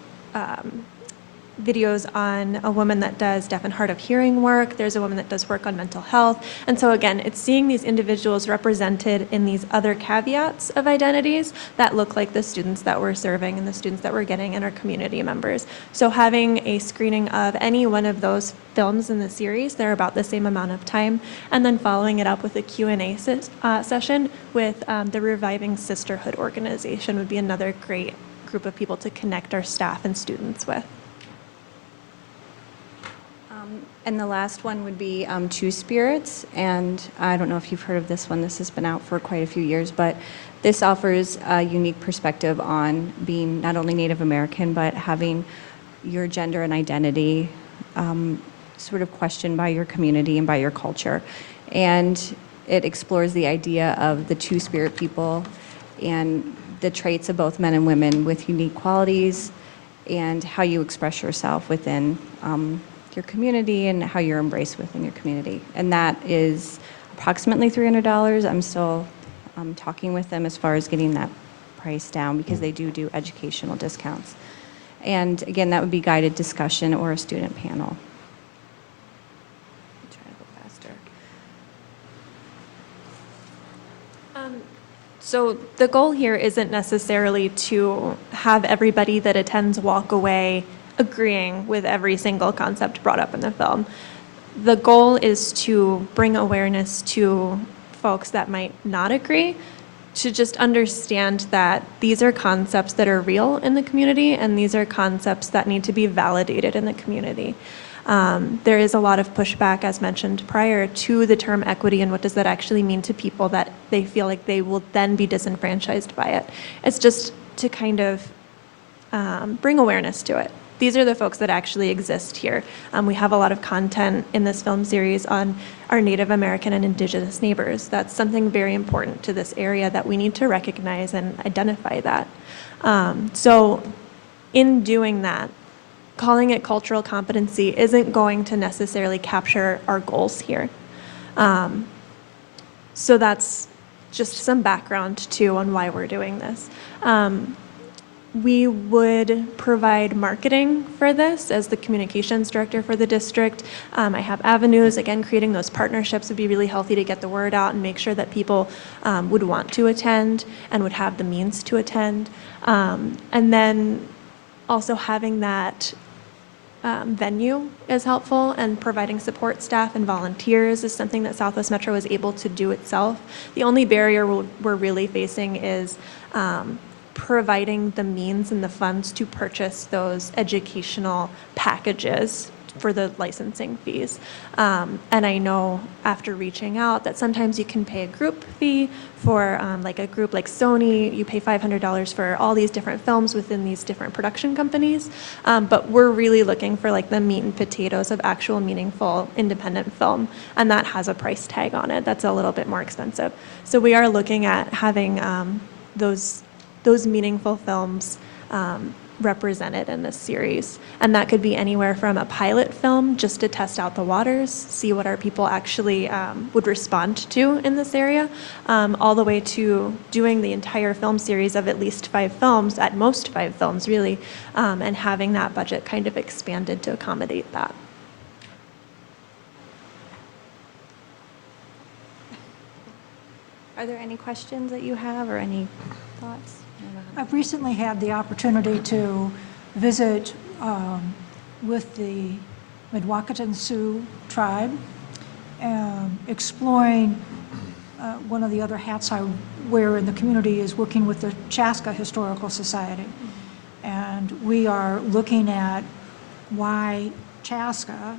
videos on a woman that does deaf and hard of hearing work. There's a woman that does work on mental health. And so again, it's seeing these individuals represented in these other caveats of identities that look like the students that we're serving and the students that we're getting and our community members. So having a screening of any one of those films in the series, they're about the same amount of time, and then following it up with a Q&A session with the Reviving Sisterhood organization would be another great group of people to connect our staff and students with. And the last one would be Two Spirits, and I don't know if you've heard of this one. This has been out for quite a few years, but this offers a unique perspective on being not only Native American, but having your gender and identity sort of questioned by your community and by your culture. And it explores the idea of the two-spirit people and the traits of both men and women with unique qualities and how you express yourself within your community and how you're embraced within your community. And that is approximately $300. I'm still talking with them as far as getting that price down because they do educational discounts. And again, that would be guided discussion or a student panel. Try to go faster. So the goal here isn't necessarily to have everybody that attends walk away agreeing with every single concept brought up in the film. The goal is to bring awareness to folks that might not agree, to just understand that these are concepts that are real in the community, and these are concepts that need to be validated in the community. There is a lot of pushback, as mentioned prior, to the term equity and what does that actually mean to people that they feel like they will then be disenfranchised by it. It's just to kind of bring awareness to it. These are the folks that actually exist here. We have a lot of content in this film series on our Native American and Indigenous neighbors. That's something very important to this area that we need to recognize and identify that. So in doing that, calling it cultural competency isn't going to necessarily capture our goals here. So that's just some background too on why we're doing this. We would provide marketing for this as the communications director for the district. I have avenues, again, creating those partnerships would be really healthy to get the word out and make sure that people would want to attend and would have the means to attend. And then also having that venue is helpful, and providing support staff and volunteers is something that Southwest Metro is able to do itself. The only barrier we're really facing is providing the means and the funds to purchase those educational packages for the licensing fees. And I know after reaching out that sometimes you can pay a group fee for like a group like Sony, you pay $500 for all these different films within these different production companies. But we're really looking for like the meat and potatoes of actual meaningful independent film. And that has a price tag on it. That's a little bit more expensive. So we are looking at having those meaningful films represented in this series. And that could be anywhere from a pilot film just to test out the waters, see what our people actually would respond to in this area, all the way to doing the entire film series of at least 5 films, at most 5 films really, and having that budget kind of expanded to accommodate that. Are there any questions that you have or any thoughts? I've recently had the opportunity to visit with the Mdewakanton Sioux tribe, exploring one of the other hats I wear in the community is working with the Chaska Historical Society. And we are looking at why Chaska,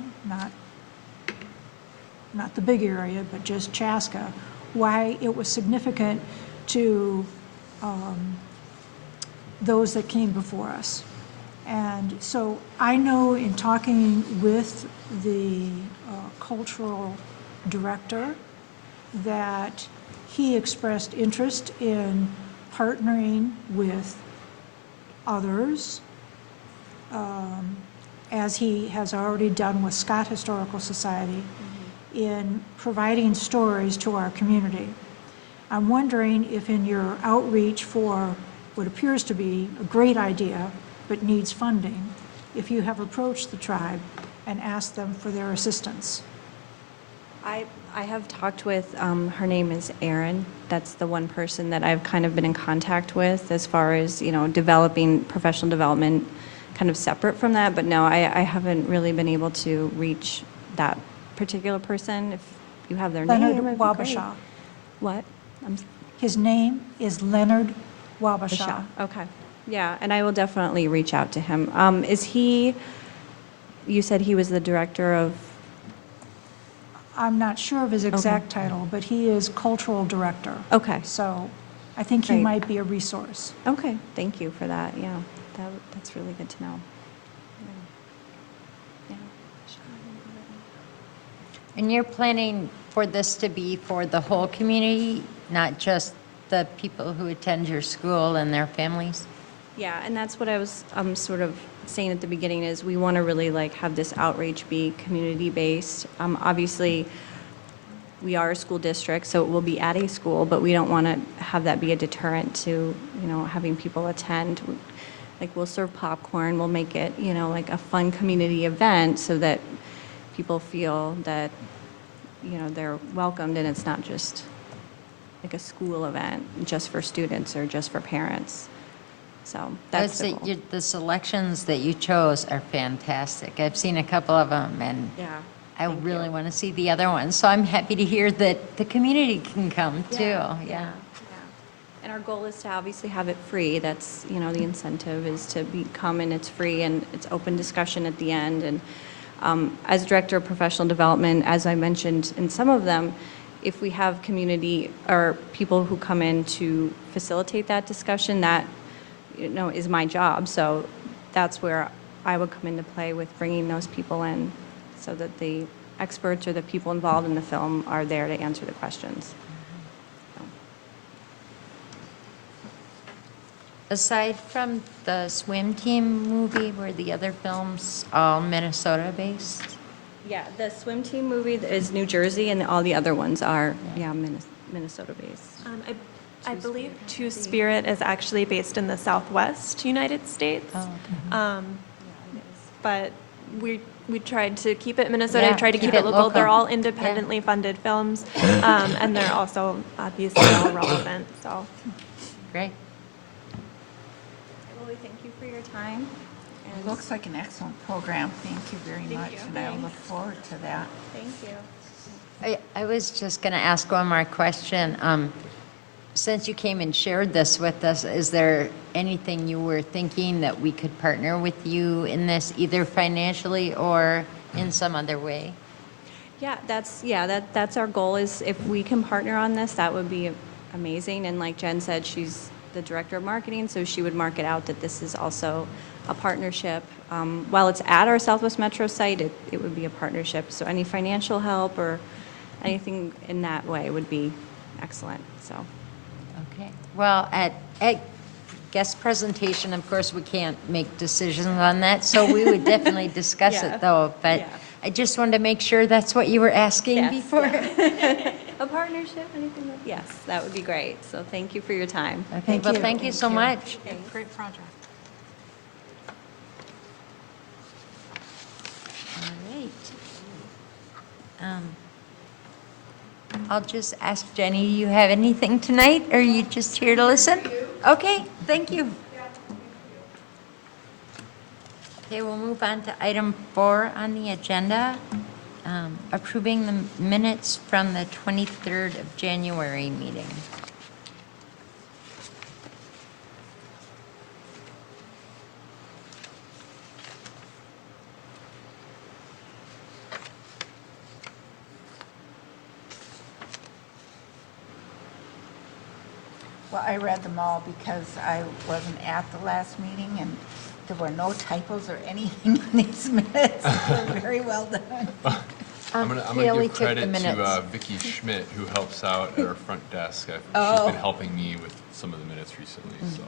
not the big area, but just Chaska, why it was significant to those that came before us. And so I know in talking with the cultural director that he expressed interest in partnering with others, as he has already done with Scott Historical Society, in providing stories to our community. I'm wondering if in your outreach for what appears to be a great idea but needs funding, if you have approached the tribe and asked them for their assistance. I have talked with, her name is Erin. That's the one person that I've kind of been in contact with as far as, developing professional development kind of separate from that. But no, I haven't really been able to reach that particular person. If you have their name, Leonard it'd be great. Wabasha. What? His name is Leonard Wabasha. Okay. Yeah, and I will definitely reach out to him. You said he was the director of? I'm not sure of his exact title, but he is cultural director. Okay. So I think he Great. might be a resource. Okay, thank you for that, yeah. That's really good to know. Yeah. And you're planning for this to be for the whole community, not just the people who attend your school and their families? Yeah, and that's what I was sort of saying at the beginning is we want to really have this outreach be community-based. Obviously, we are a school district, so it will be at a school, but we don't want to have that be a deterrent to, having people attend. We'll serve popcorn, we'll make it, a fun community event so that people feel that, they're welcomed and it's not just a school event just for students or just for parents. So that's the goal. The selections that you chose are fantastic. I've seen a couple of them, and Yeah. I really want to see the other ones. So I'm happy to hear that the community can come too. Yeah. And our goal is to obviously have it free. That's, the incentive is to come and it's free and it's open discussion at the end. And as Director of Professional Development, as I mentioned in some of them, if we have community or people who come in to facilitate that discussion, that, is my job. So that's where I would come into play with bringing those people in so that the experts or the people involved in the film are there to answer the questions. Aside from the swim team movie, were the other films all Minnesota-based? Yeah, the swim team movie is New Jersey, and all the other ones are, Minnesota-based. I believe Two Spirit is actually based in the Southwest United States. Oh, okay. But we tried to keep it Minnesota, Yeah, tried to keep keep it it local. They're local. all independently funded films, and they're also obviously all relevant, so. Great. Well, we thank you for your time. It looks like an excellent program. Thank you very much, and I look forward to that. Thank you. I was just going to ask one more question. Since you came and shared this with us, is there anything you were thinking that we could partner with you in this, either financially or in some other way? Yeah, that's our goal is if we can partner on this, that would be amazing. And like Jen said, she's the director of marketing, so she would market out that this is also a partnership. While it's at our Southwest Metro site, it would be a partnership. So any financial help or anything in that way would be excellent, so. Okay. Well, guest presentation, of course, we can't make decisions on that, so we would definitely discuss Yeah. it, though. But Yeah. I just wanted to make sure that's what you were asking Yes, before. A partnership, anything like? Yes, that would be great. So thank you for your time. Okay, Thank well, you. thank you so much. Great project. All right. I'll just ask Jenny, do you have anything tonight, or are you just here to listen? Okay, thank you. Okay, we'll move on to item 4 on the agenda, approving the minutes from the 23rd of January meeting. Well, I read them all because I wasn't at the last meeting, and there were no typos or anything in these minutes. They're very well done. I'm gonna Haley give took the credit to minutes. Vicki Schmidt, who helps out at our front desk. She's Oh. been helping me with some of the minutes recently, so.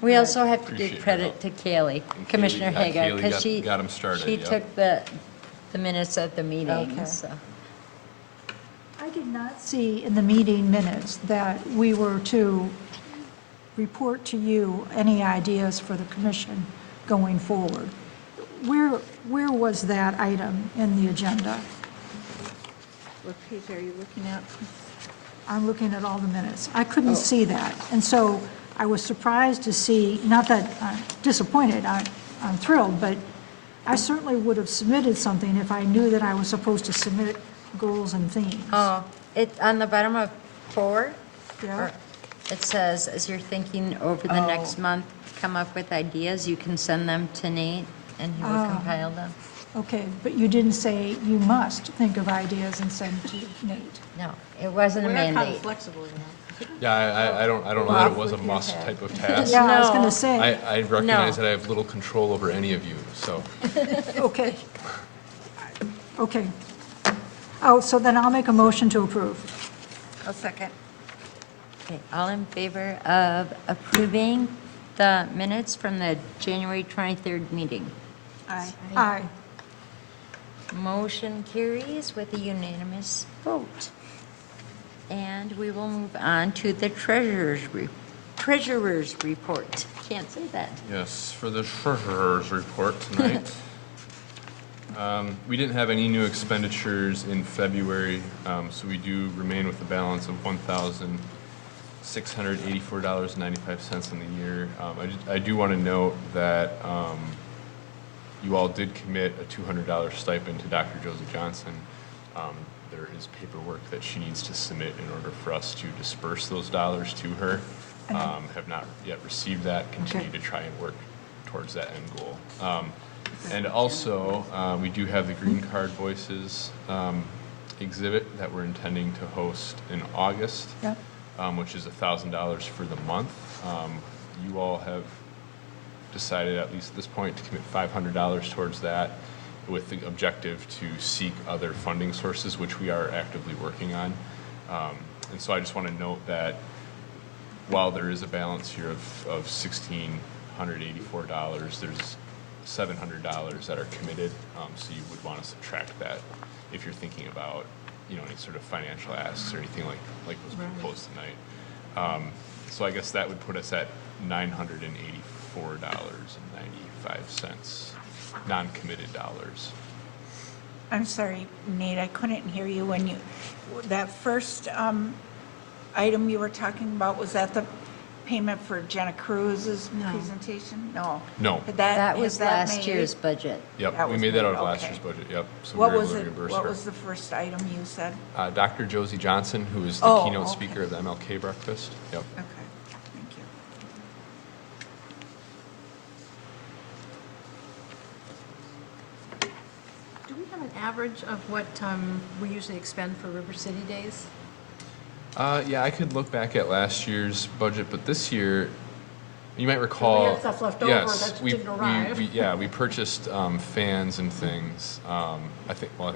We also have to Appreciate give your credit help. to Kaylee, And Commissioner Kaylee- yeah, Haga, Kaylee because got- she. got 'em started, She yep. took the minutes at the meeting, Okay. so. I did not see in the meeting minutes that we were to report to you any ideas for the commission going forward. Where was that item in the agenda? What page are you looking at? I'm looking at all the minutes. I couldn't see that. And so I was surprised to see, not that I'm disappointed, I'm thrilled, but I certainly would have submitted something if I knew that I was supposed to submit goals and themes. Oh, on the bottom of 4, Yeah? it says, as you're thinking over the next Oh. month, come up with ideas, you can send them to Nate, and he will Ah. compile them. Okay, but you didn't say you must think of ideas and send to Nate. No, it wasn't a We're kind of mandate. flexible, you know. Yeah, I don't know that it was a must type of task. Yeah, I was going No. to say, I recognize No. that I have little control over any of you, so. okay. Okay. Oh, so then I'll make a motion to approve. A second. Okay, all in favor of approving the minutes from the January 23rd meeting? Aye. Aye. Motion carries with a unanimous vote. And we will move on to the treasurer's report. Can't say that. Yes, for the treasurer's report tonight. We didn't have any new expenditures in February, so we do remain with a balance of $1,684.95 in the year. I do want to note that you all did commit a $200 stipend to Dr. Josie Johnson. There is paperwork that she needs to submit in order for us to disperse those dollars to her. Have not yet received that, continue to try and work towards that end goal. And also, we do have the Green Card Voices exhibit that we're intending to host in August, Yep. which is $1,000 for the month. You all have decided, at least at this point, to commit $500 towards that, with the objective to seek other funding sources, which we are actively working on. And so I just want to note that while there is a balance here of $1,684, there's $700 that are committed, so you would want to subtract that if you're thinking about, any sort of financial asks or anything like was proposed tonight. So I guess that would put us at $984.95, non-committed dollars. I'm sorry, Nate, I couldn't hear you when that first item you were talking about, was that the payment for Jenna Cruz's presentation? No. No. That is was that last made? year's budget. Yep, That we was made that made, out of last okay. year's budget, yep. So What we're was able to it, reimburse what her. was the first item you said? Dr. Josie Johnson, who is the Oh, keynote okay. speaker of the MLK breakfast. Yep. Okay, thank you. Do we have an average of what we usually expend for River City Days? Yeah, I could look back at last year's budget, but this year, you might recall. had stuff left over yes, that we- didn't arrive. we purchased fans and things. I think it was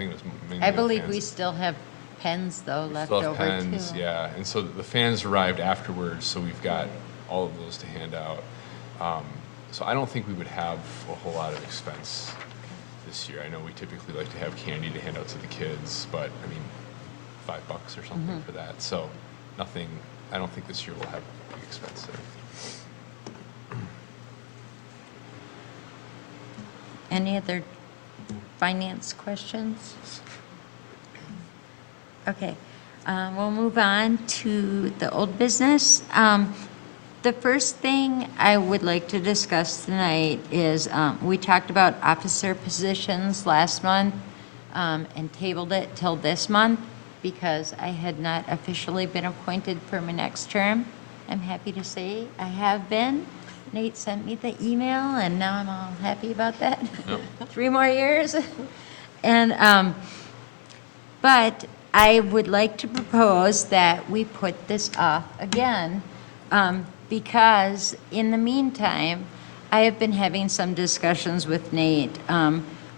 mainly I the believe fans. we still have pens, though, left Still have over, too. pens, yeah. And so the fans arrived afterwards, so we've got all of those to hand out. So I don't think we would have a whole lot of expense this year. I know we typically like to have candy to hand out to the kids, but I mean, $5 or something for that. So nothing, I don't think this year we'll have big expense there. Any other finance questions? Okay, we'll move on to the old business. The first thing I would like to discuss tonight is, we talked about officer positions last month, and tabled it till this month because I had not officially been appointed for my next term. I'm happy to say I have been. Nate sent me the email, and now I'm all happy about that. Yep. 3 more years. And, but I would like to propose that we put this off again, because in the meantime, I have been having some discussions with Nate,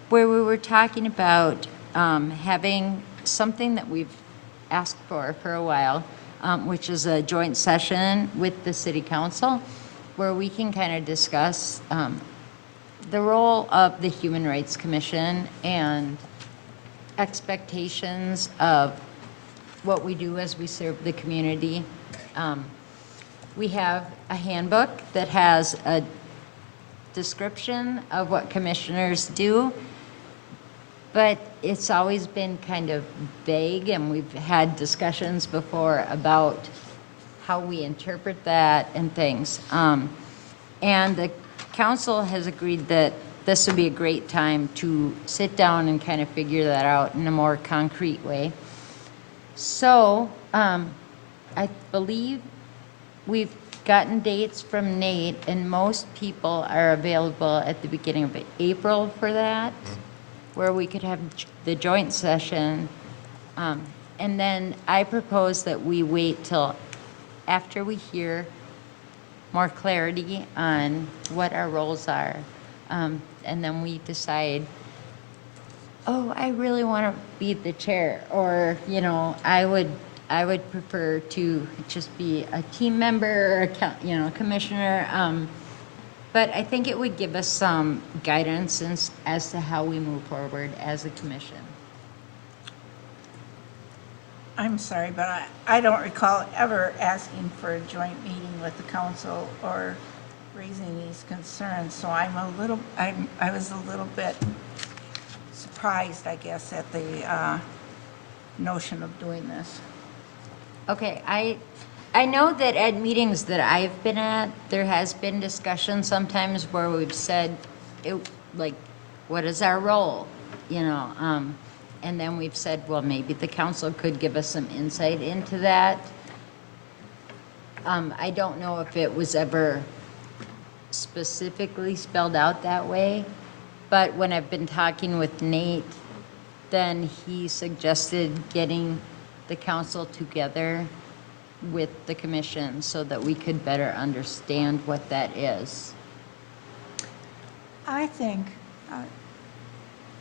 where we were talking about having something that we've asked for a while, which is a joint session with the city council, where we can kind of discuss the role of the Human Rights Commission and expectations of what we do as we serve the community. We have a handbook that has a description of what commissioners do, but it's always been kind of vague, and we've had discussions before about how we interpret that and things. And the council has agreed that this would be a great time to sit down and kind of figure that out in a more concrete way. So I believe we've gotten dates from Nate, and most people are available at the beginning of April for that, where we could have the joint session. And then I propose that we wait till after we hear more clarity on what our roles are. And then we decide, oh, I really want to be the chair, or, you know, I would prefer to just be a team member or commissioner. But I think it would give us some guidance as to how we move forward as a commission. I'm sorry, but I don't recall ever asking for a joint meeting with the council or raising these concerns, so I was a little bit surprised, I guess, at the notion of doing this. Okay, I know that at meetings that I've been at, there has been discussion sometimes where we've said, like, what is our role, and then we've said, well, maybe the council could give us some insight into that. I don't know if it was ever specifically spelled out that way, but when I've been talking with Nate, then he suggested getting the council together with the commission so that we could better understand what that is. I think,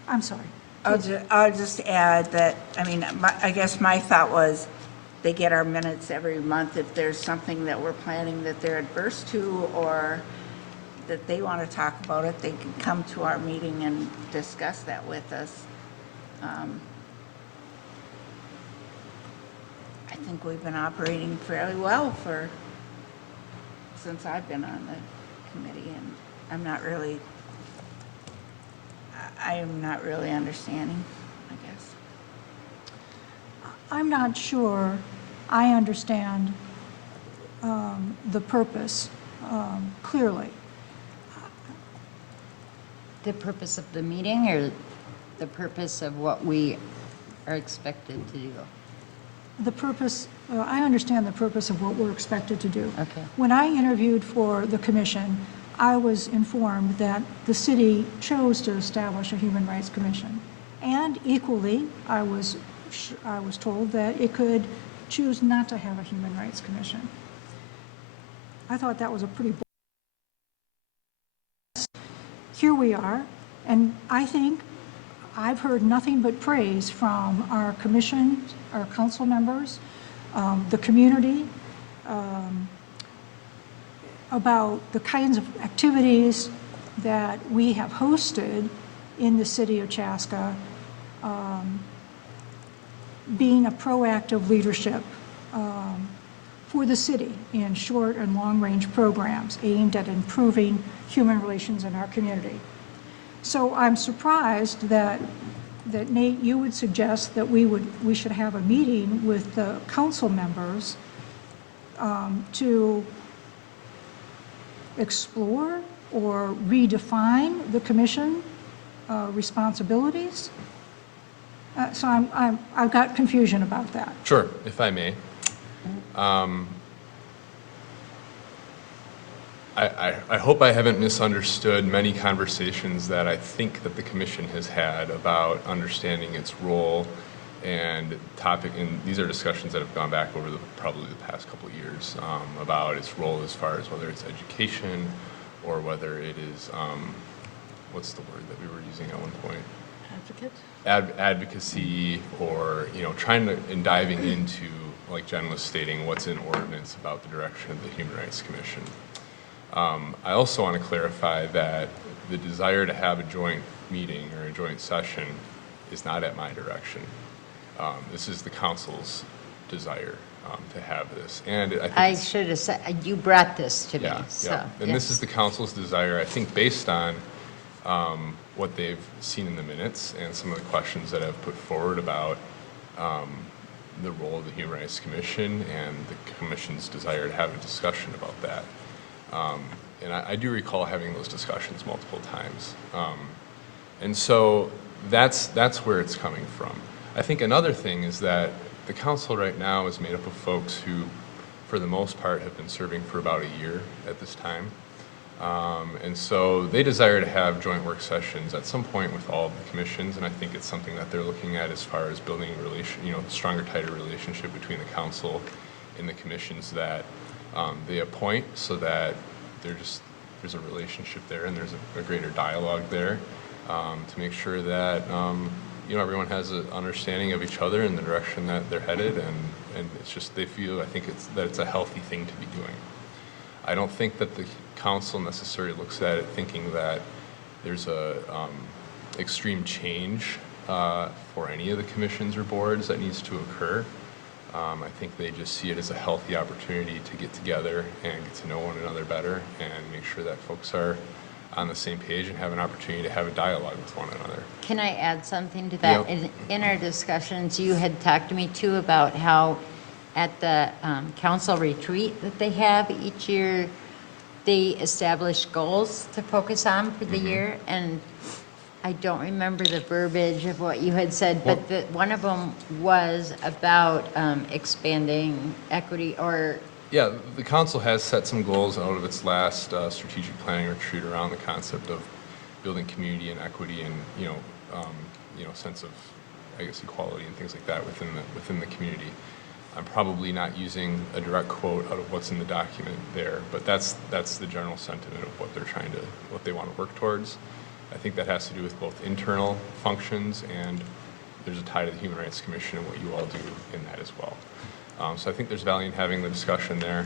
I'm sorry. I'll just add that, I guess my thought was, they get our minutes every month. If there's something that we're planning that they're adverse to, or that they want to talk about it, they can come to our meeting and discuss that with us. I think we've been operating fairly well since I've been on the committee, and I'm not really understanding, I guess. I'm not sure I understand the purpose clearly. The purpose of the meeting, or the purpose of what we are expected to do? The purpose, I understand the purpose of what we're expected to do. Okay. When I interviewed for the commission, I was informed that the city chose to establish a Human Rights Commission. And equally, I was told that it could choose not to have a Human Rights Commission. I thought that was a pretty bold. Here we are, and I think I've heard nothing but praise from our commission, our council members, the community. about the kinds of activities that we have hosted in the city of Chaska, being a proactive leadership for the city in short and long-range programs aimed at improving human relations in our community. So I'm surprised that Nate, you would suggest that we should have a meeting with the council members to explore or redefine the commission responsibilities. So I've got confusion about that. Sure, if I may. I hope I haven't misunderstood many conversations that I think that the commission has had about understanding its role and topic, and these are discussions that have gone back over probably the past couple of years about its role as far as whether it's education or whether it is, what's the word that we were using at one point? Advocate? Advocacy, or, you know, trying to, and diving into, like Jen was stating, what's in ordinance about the direction of the Human Rights Commission. I also want to clarify that the desire to have a joint meeting or a joint session is not at my direction. This is the council's desire to have this, and I think I it's- should have said, you brought this to me, yeah, so. yeah. And this yes. is the council's desire, I think, based on what they've seen in the minutes and some of the questions that I've put forward about the role of the Human Rights Commission and the commission's desire to have a discussion about that. And I do recall having those discussions multiple times. And so that's where it's coming from. I think another thing is that the council right now is made up of folks who, for the most part, have been serving for about a year at this time. And so they desire to have joint work sessions at some point with all of the commissions, and I think it's something that they're looking at as far as building a relation, you know, stronger, tighter relationship between the council and the commissions that they appoint, so that there's a relationship there and there's a greater dialogue there to make sure that you know, everyone has an understanding of each other and the direction that they're headed, and it's just, they feel, I think it's a healthy thing to be doing. I don't think that the council necessarily looks at it thinking that there's a extreme change for any of the commissions or boards that needs to occur. I think they just see it as a healthy opportunity to get together and get to know one another better and make sure that folks are on the same page and have an opportunity to have a dialogue with one another. Can I add something to that? Yep. In our discussions, you had talked to me too about how at the council retreat that they have each year, they establish goals to focus on for the year, and I don't remember the verbiage of what you had said, but one of them was about expanding equity or. Yeah, the council has set some goals out of its last strategic planning retreat around the concept of building community and equity and, you know, sense of, I guess, equality and things like that within the community. I'm probably not using a direct quote out of what's in the document there, but that's the general sentiment of what what they want to work towards. I think that has to do with both internal functions, and there's a tie to the Human Rights Commission and what you all do in that as well. So I think there's value in having the discussion there.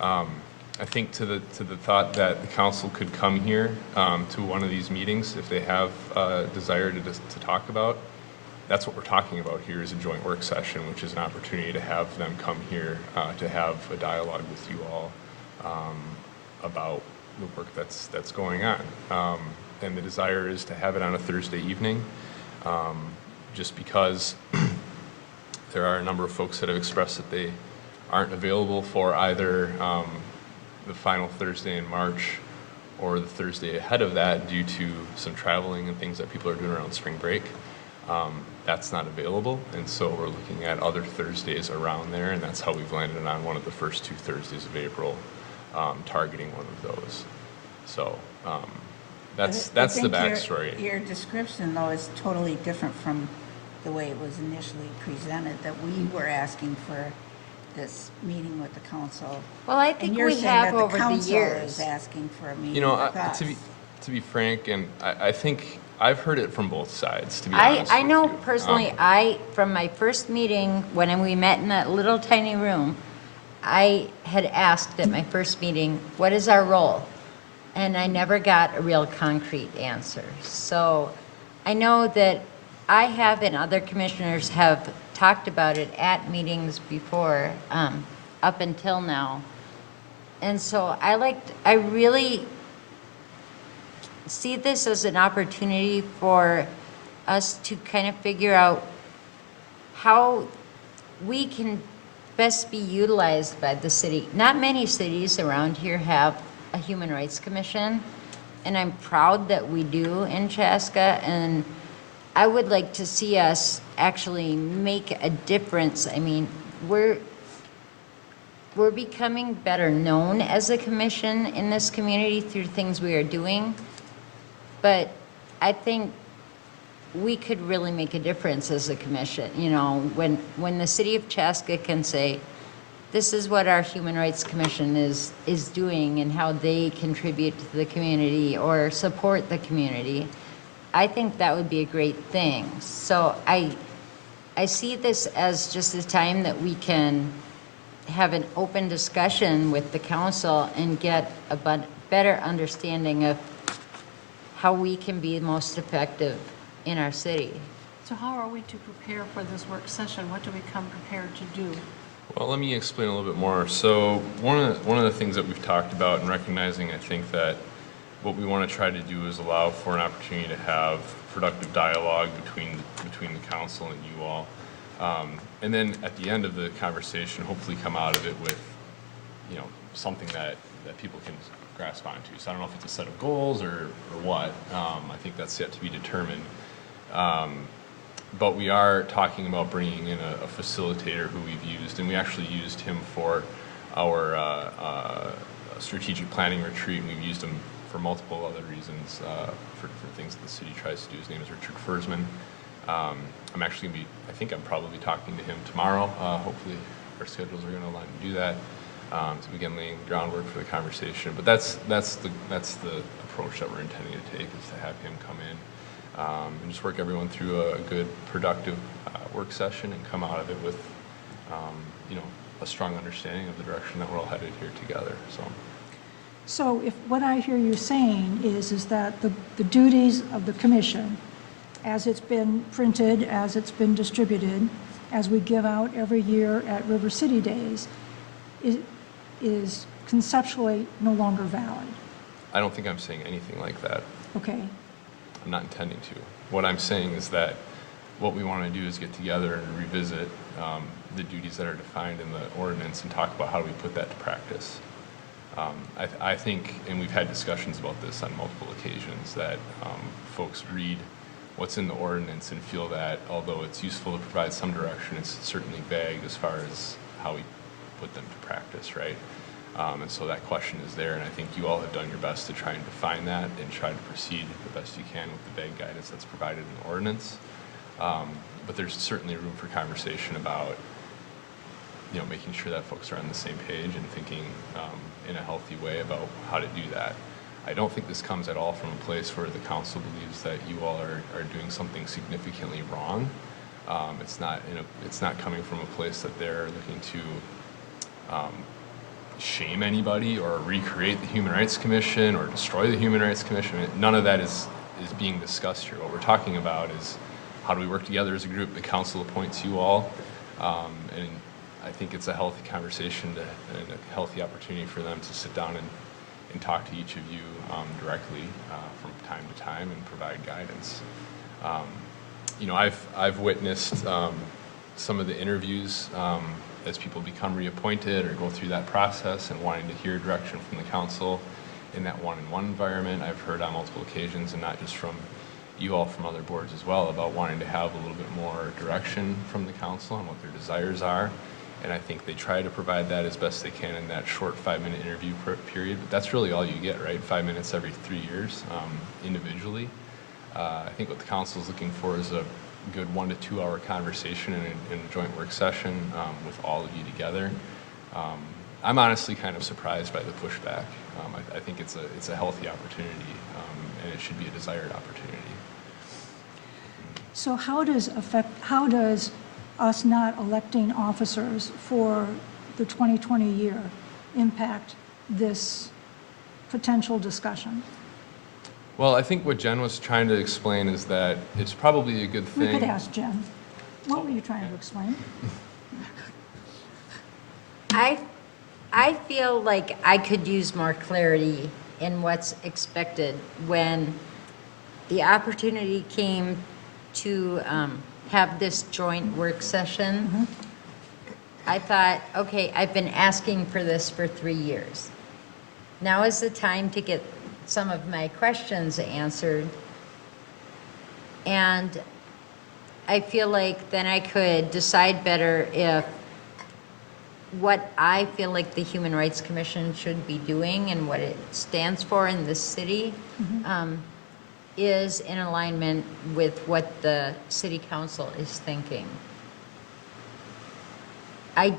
I think to the thought that the council could come here to one of these meetings if they have a desire to talk about. That's what we're talking about here, is a joint work session, which is an opportunity to have them come here to have a dialogue with you all about the work that's going on. And the desire is to have it on a Thursday evening, just because there are a number of folks that have expressed that they aren't available for either the final Thursday in March or the Thursday ahead of that due to some traveling and things that people are doing around spring break. That's not available, and so we're looking at other Thursdays around there, and that's how we've landed on one of the first 2 Thursdays of April, targeting one of those. So that's I the think backstory. Your description, though, is totally different from the way it was initially presented, that we were asking for this meeting with the council. Well, I think And you're we saying have that over the council years. is asking for a meeting You know, with us. to be frank, and I think I've heard it from both sides, to be honest I with know you. personally, from my first meeting, when we met in that little tiny room, I had asked at my first meeting, what is our role? And I never got a real concrete answer. So I know that I have and other commissioners have talked about it at meetings before, up until now. And so I really see this as an opportunity for us to kind of figure out how we can best be utilized by the city. Not many cities around here have a Human Rights Commission, and I'm proud that we do in Chaska, and I would like to see us actually make a difference. I mean, we're becoming better known as a commission in this community through things we are doing, but I think we could really make a difference as a commission. You know, when the city of Chaska can say, this is what our Human Rights Commission is doing and how they contribute to the community or support the community, I think that would be a great thing. So I see this as just a time that we can have an open discussion with the council and get a better understanding of how we can be most effective in our city. So how are we to prepare for this work session? What do we come prepared to do? Well, let me explain a little bit more. So one of the things that we've talked about and recognizing, I think that what we want to try to do is allow for an opportunity to have productive dialogue between the council and you all. And then at the end of the conversation, hopefully come out of it with, you know, something that people can grasp onto. So I don't know if it's a set of goals or what. I think that's yet to be determined. But we are talking about bringing in a facilitator who we've used, and we actually used him for our strategic planning retreat, and we've used him for multiple other reasons, for things that the city tries to do. His name is Richard Fersman. I'm actually going to be, I think I'm probably talking to him tomorrow. Hopefully our schedules are going to align to do that, to begin laying the groundwork for the conversation. But that's the approach that we're intending to take, is to have him come in and just work everyone through a good, productive work session and come out of it with, you know, a strong understanding of the direction that we're all headed here together. So if what I hear you saying is that the duties of the commission, as it's been printed, as it's been distributed, as we give out every year at River City Days, is conceptually no longer valid. I don't think I'm saying anything like that. Okay. I'm not intending to. What I'm saying is that what we want to do is get together and revisit the duties that are defined in the ordinance and talk about how do we put that to practice. I think, and we've had discussions about this on multiple occasions, that folks read what's in the ordinance and feel that although it's useful to provide some direction, it's certainly vague as far as how we put them to practice, right? And so that question is there, and I think you all have done your best to try and define that and try to proceed the best you can with the vague guidance that's provided in the ordinance. But there's certainly room for conversation about, you know, making sure that folks are on the same page and thinking in a healthy way about how to do that. I don't think this comes at all from a place where the council believes that you all are doing something significantly wrong. It's not coming from a place that they're looking to shame anybody or recreate the Human Rights Commission or destroy the Human Rights Commission. None of that is being discussed here. What we're talking about is how do we work together as a group. The council appoints you all, and I think it's a healthy conversation and a healthy opportunity for them to sit down and talk to each of you directly from time to time and provide guidance. You know, I've witnessed some of the interviews as people become reappointed or go through that process and wanting to hear direction from the council in that one-on-one environment. I've heard on multiple occasions, and not just from you all, from other boards as well, about wanting to have a little bit more direction from the council on what their desires are. And I think they try to provide that as best they can in that short 5-minute interview period. But that's really all you get, right? 5 minutes every 3 years individually. I think what the council is looking for is a good 1 to 2 hour conversation in a joint work session with all of you together. I'm honestly kind of surprised by the pushback. I think it's a healthy opportunity, and it should be a desired opportunity. So how does us not electing officers for the 2020 year impact this potential discussion? Well, I think what Jen was trying to explain is that it's probably a good We thing. could ask Jen. What were you trying to explain? I feel like I could use more clarity in what's expected when the opportunity came to have this joint work session. I thought, okay, I've been asking for this for 3 years. Now is the time to get some of my questions answered. And I feel like then I could decide better if what I feel like the Human Rights Commission should be doing and what it stands for in this city is in alignment with what the city council is thinking. I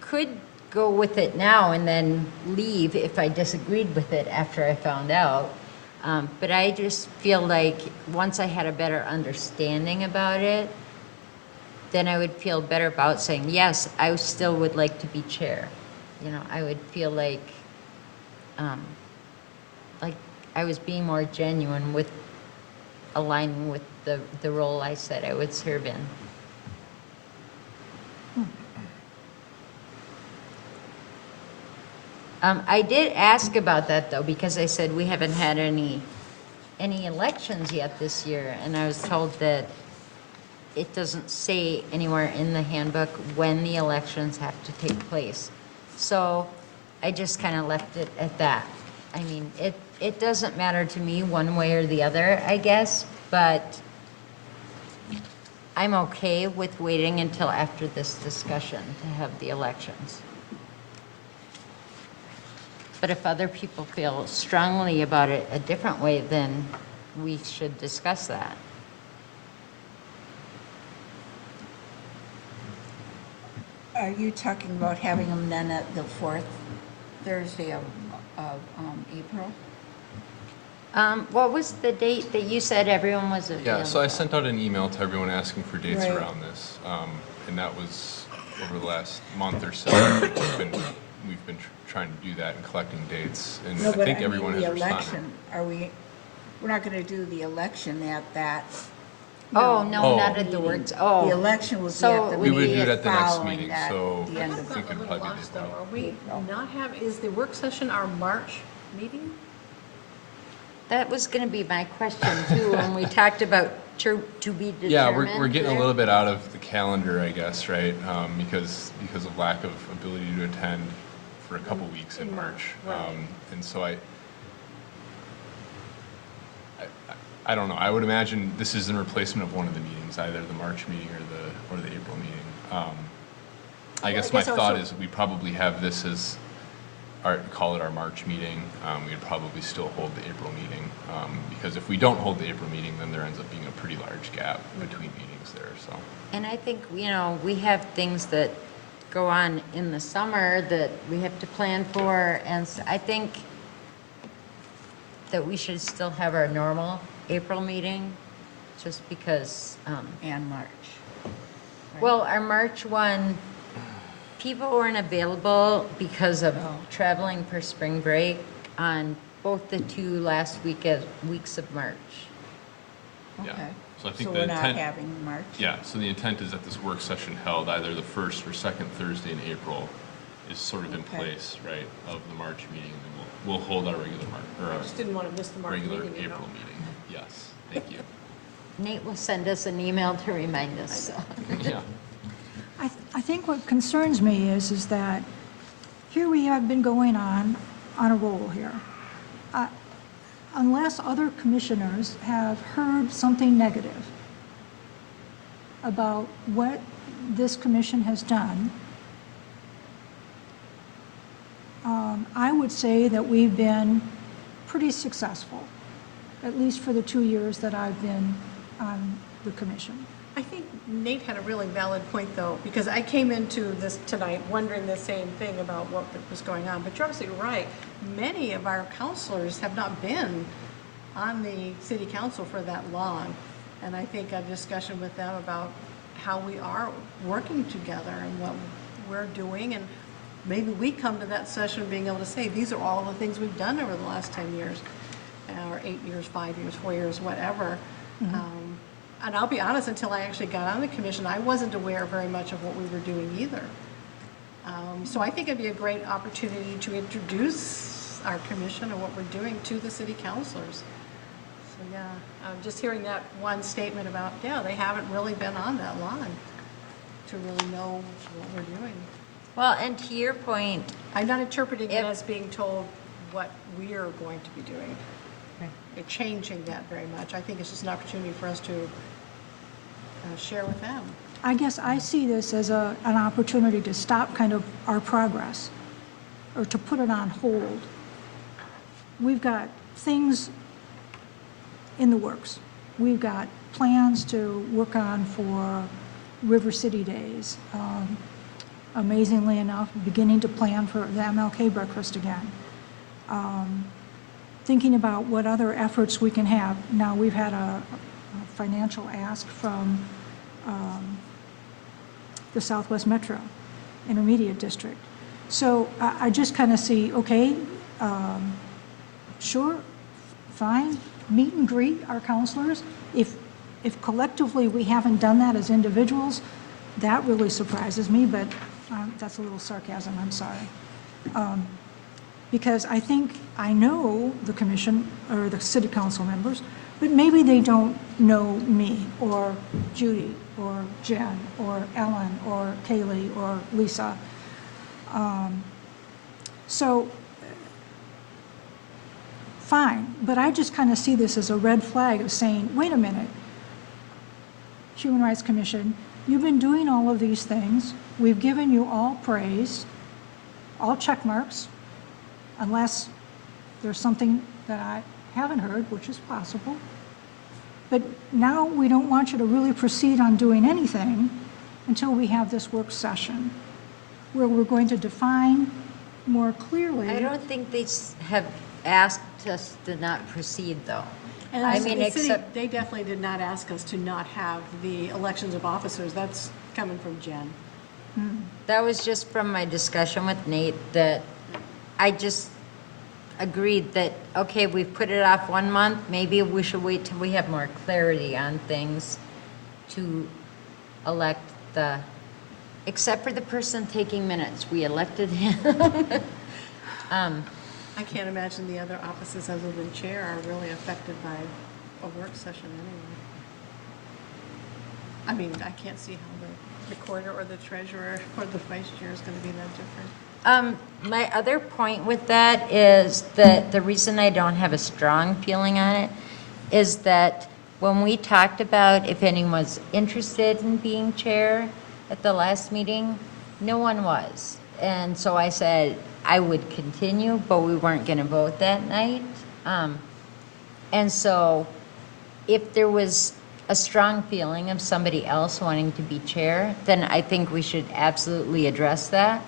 could go with it now and then leave if I disagreed with it after I found out. But I just feel like once I had a better understanding about it, then I would feel better about saying, yes, I still would like to be chair. You know, I would feel like I was being more genuine with aligning with the role I said I would serve in. I did ask about that though, because I said we haven't had any elections yet this year, and I was told that it doesn't say anywhere in the handbook when the elections have to take place. So I just kind of left it at that. I mean, it doesn't matter to me one way or the other, I guess, but I'm okay with waiting until after this discussion to have the elections. But if other people feel strongly about it a different way, then we should discuss that. Are you talking about having them then at the fourth Thursday of April? What was the date that you said everyone was available? Yeah, so I sent out an email to everyone asking for dates Right. around this, and that was over the last month or so. We've been trying to do that and collecting dates, and No, I but think I everyone mean, has the responded. election, we're not going to do the election at that. Oh, no, Oh. not at the works, The oh. election would be So at the We would do meeting it at the next following meeting, that, so the end I of think it'd probably be Lost, though. April. Are we not have, is the work session our March meeting? That was gonna be my question too, when we talked about to be determined. Yeah, we're getting a there. little bit out of the calendar, I guess, right? Because of lack of ability to attend for a couple weeks in March. right. And so I don't know. I would imagine this is in replacement of one of the meetings, either the March meeting or the April meeting. I guess my thought is we probably have this as call it our March meeting. We'd probably still hold the April meeting, because if we don't hold the April meeting, then there ends up being a pretty large gap between meetings there, so. And I think, you know, we have things that go on in the summer that we have to plan for, and I think that we should still have our normal April meeting, just because, and March. well, our March one, people weren't available because of traveling for spring break on both the two last weeks of March. Yeah. Okay. So I think So the we're not intent- having March? Yeah, so the intent is that this work session held either the first or second Thursday in April is sort of in Okay. place, right, of the March meeting, and then we'll hold our regular I just didn't want to miss the March regular meeting, you know. April meeting. Yes, thank you. Nate will send us an email to remind us, so. Yeah. I think what concerns me is that here we have been going on a roll here. Unless other commissioners have heard something negative about what this commission has done, I would say that we've been pretty successful, at least for the 2 years that I've been on the commission. I think Nate had a really valid point, though, because I came into this tonight wondering the same thing about what was going on. But you're absolutely right. Many of our counselors have not been on the city council for that long. And I think a discussion with them about how we are working together and what we're doing. And maybe we come to that session being able to say, these are all the things we've done over the last 10 years, or 8 years, 5 years, 4 years, whatever. And I'll be honest, until I actually got on the commission, I wasn't aware very much of what we were doing either. So I think it'd be a great opportunity to introduce our commission and what we're doing to the city councilors. So, yeah, just hearing that one statement about, yeah, they haven't really been on that long to really know what we're doing. Well, and to your point, I'm not interpreting it If- as being told what we are going to be doing. Or changing that very much. I think it's just an opportunity for us to share with them. I guess I see this as an opportunity to stop kind of our progress, or to put it on hold. We've got things in the works. We've got plans to work on for River City Days. Amazingly enough, beginning to plan for the MLK breakfast again. Thinking about what other efforts we can have. Now, we've had a financial ask from the Southwest Metro Intermediate District. So I just kind of see, okay, sure, fine, meet and greet our counselors. If collectively we haven't done that as individuals, that really surprises me, but that's a little sarcasm, I'm sorry. Because I know the commission or the city council members, but maybe they don't know me or Judy or Jen or Ellen or Kaylee or Lisa. So, fine, but I just kind of see this as a red flag of saying, wait a minute, Human Rights Commission, you've been doing all of these things. We've given you all praise, all check marks, unless there's something that I haven't heard, which is possible. But now we don't want you to really proceed on doing anything until we have this work session, where we're going to define more clearly. I don't think they have asked us to not proceed, though. And I the mean, city, except, they definitely did not ask us to not have the elections of officers. That's coming from Jen. that was just from my discussion with Nate, that I just agreed that, okay, we've put it off 1 month, maybe we should wait till we have more clarity on things to elect except for the person taking minutes, we elected him. I can't imagine the other offices other than chair are really affected by a work session anyway. I mean, I can't see how the recorder or the treasurer or the vice chair is going to be that different. My other point with that is that the reason I don't have a strong feeling on it is that when we talked about if anyone was interested in being chair at the last meeting, no one was. And so I said I would continue, but we weren't going to vote that night. And so if there was a strong feeling of somebody else wanting to be chair, then I think we should absolutely address that.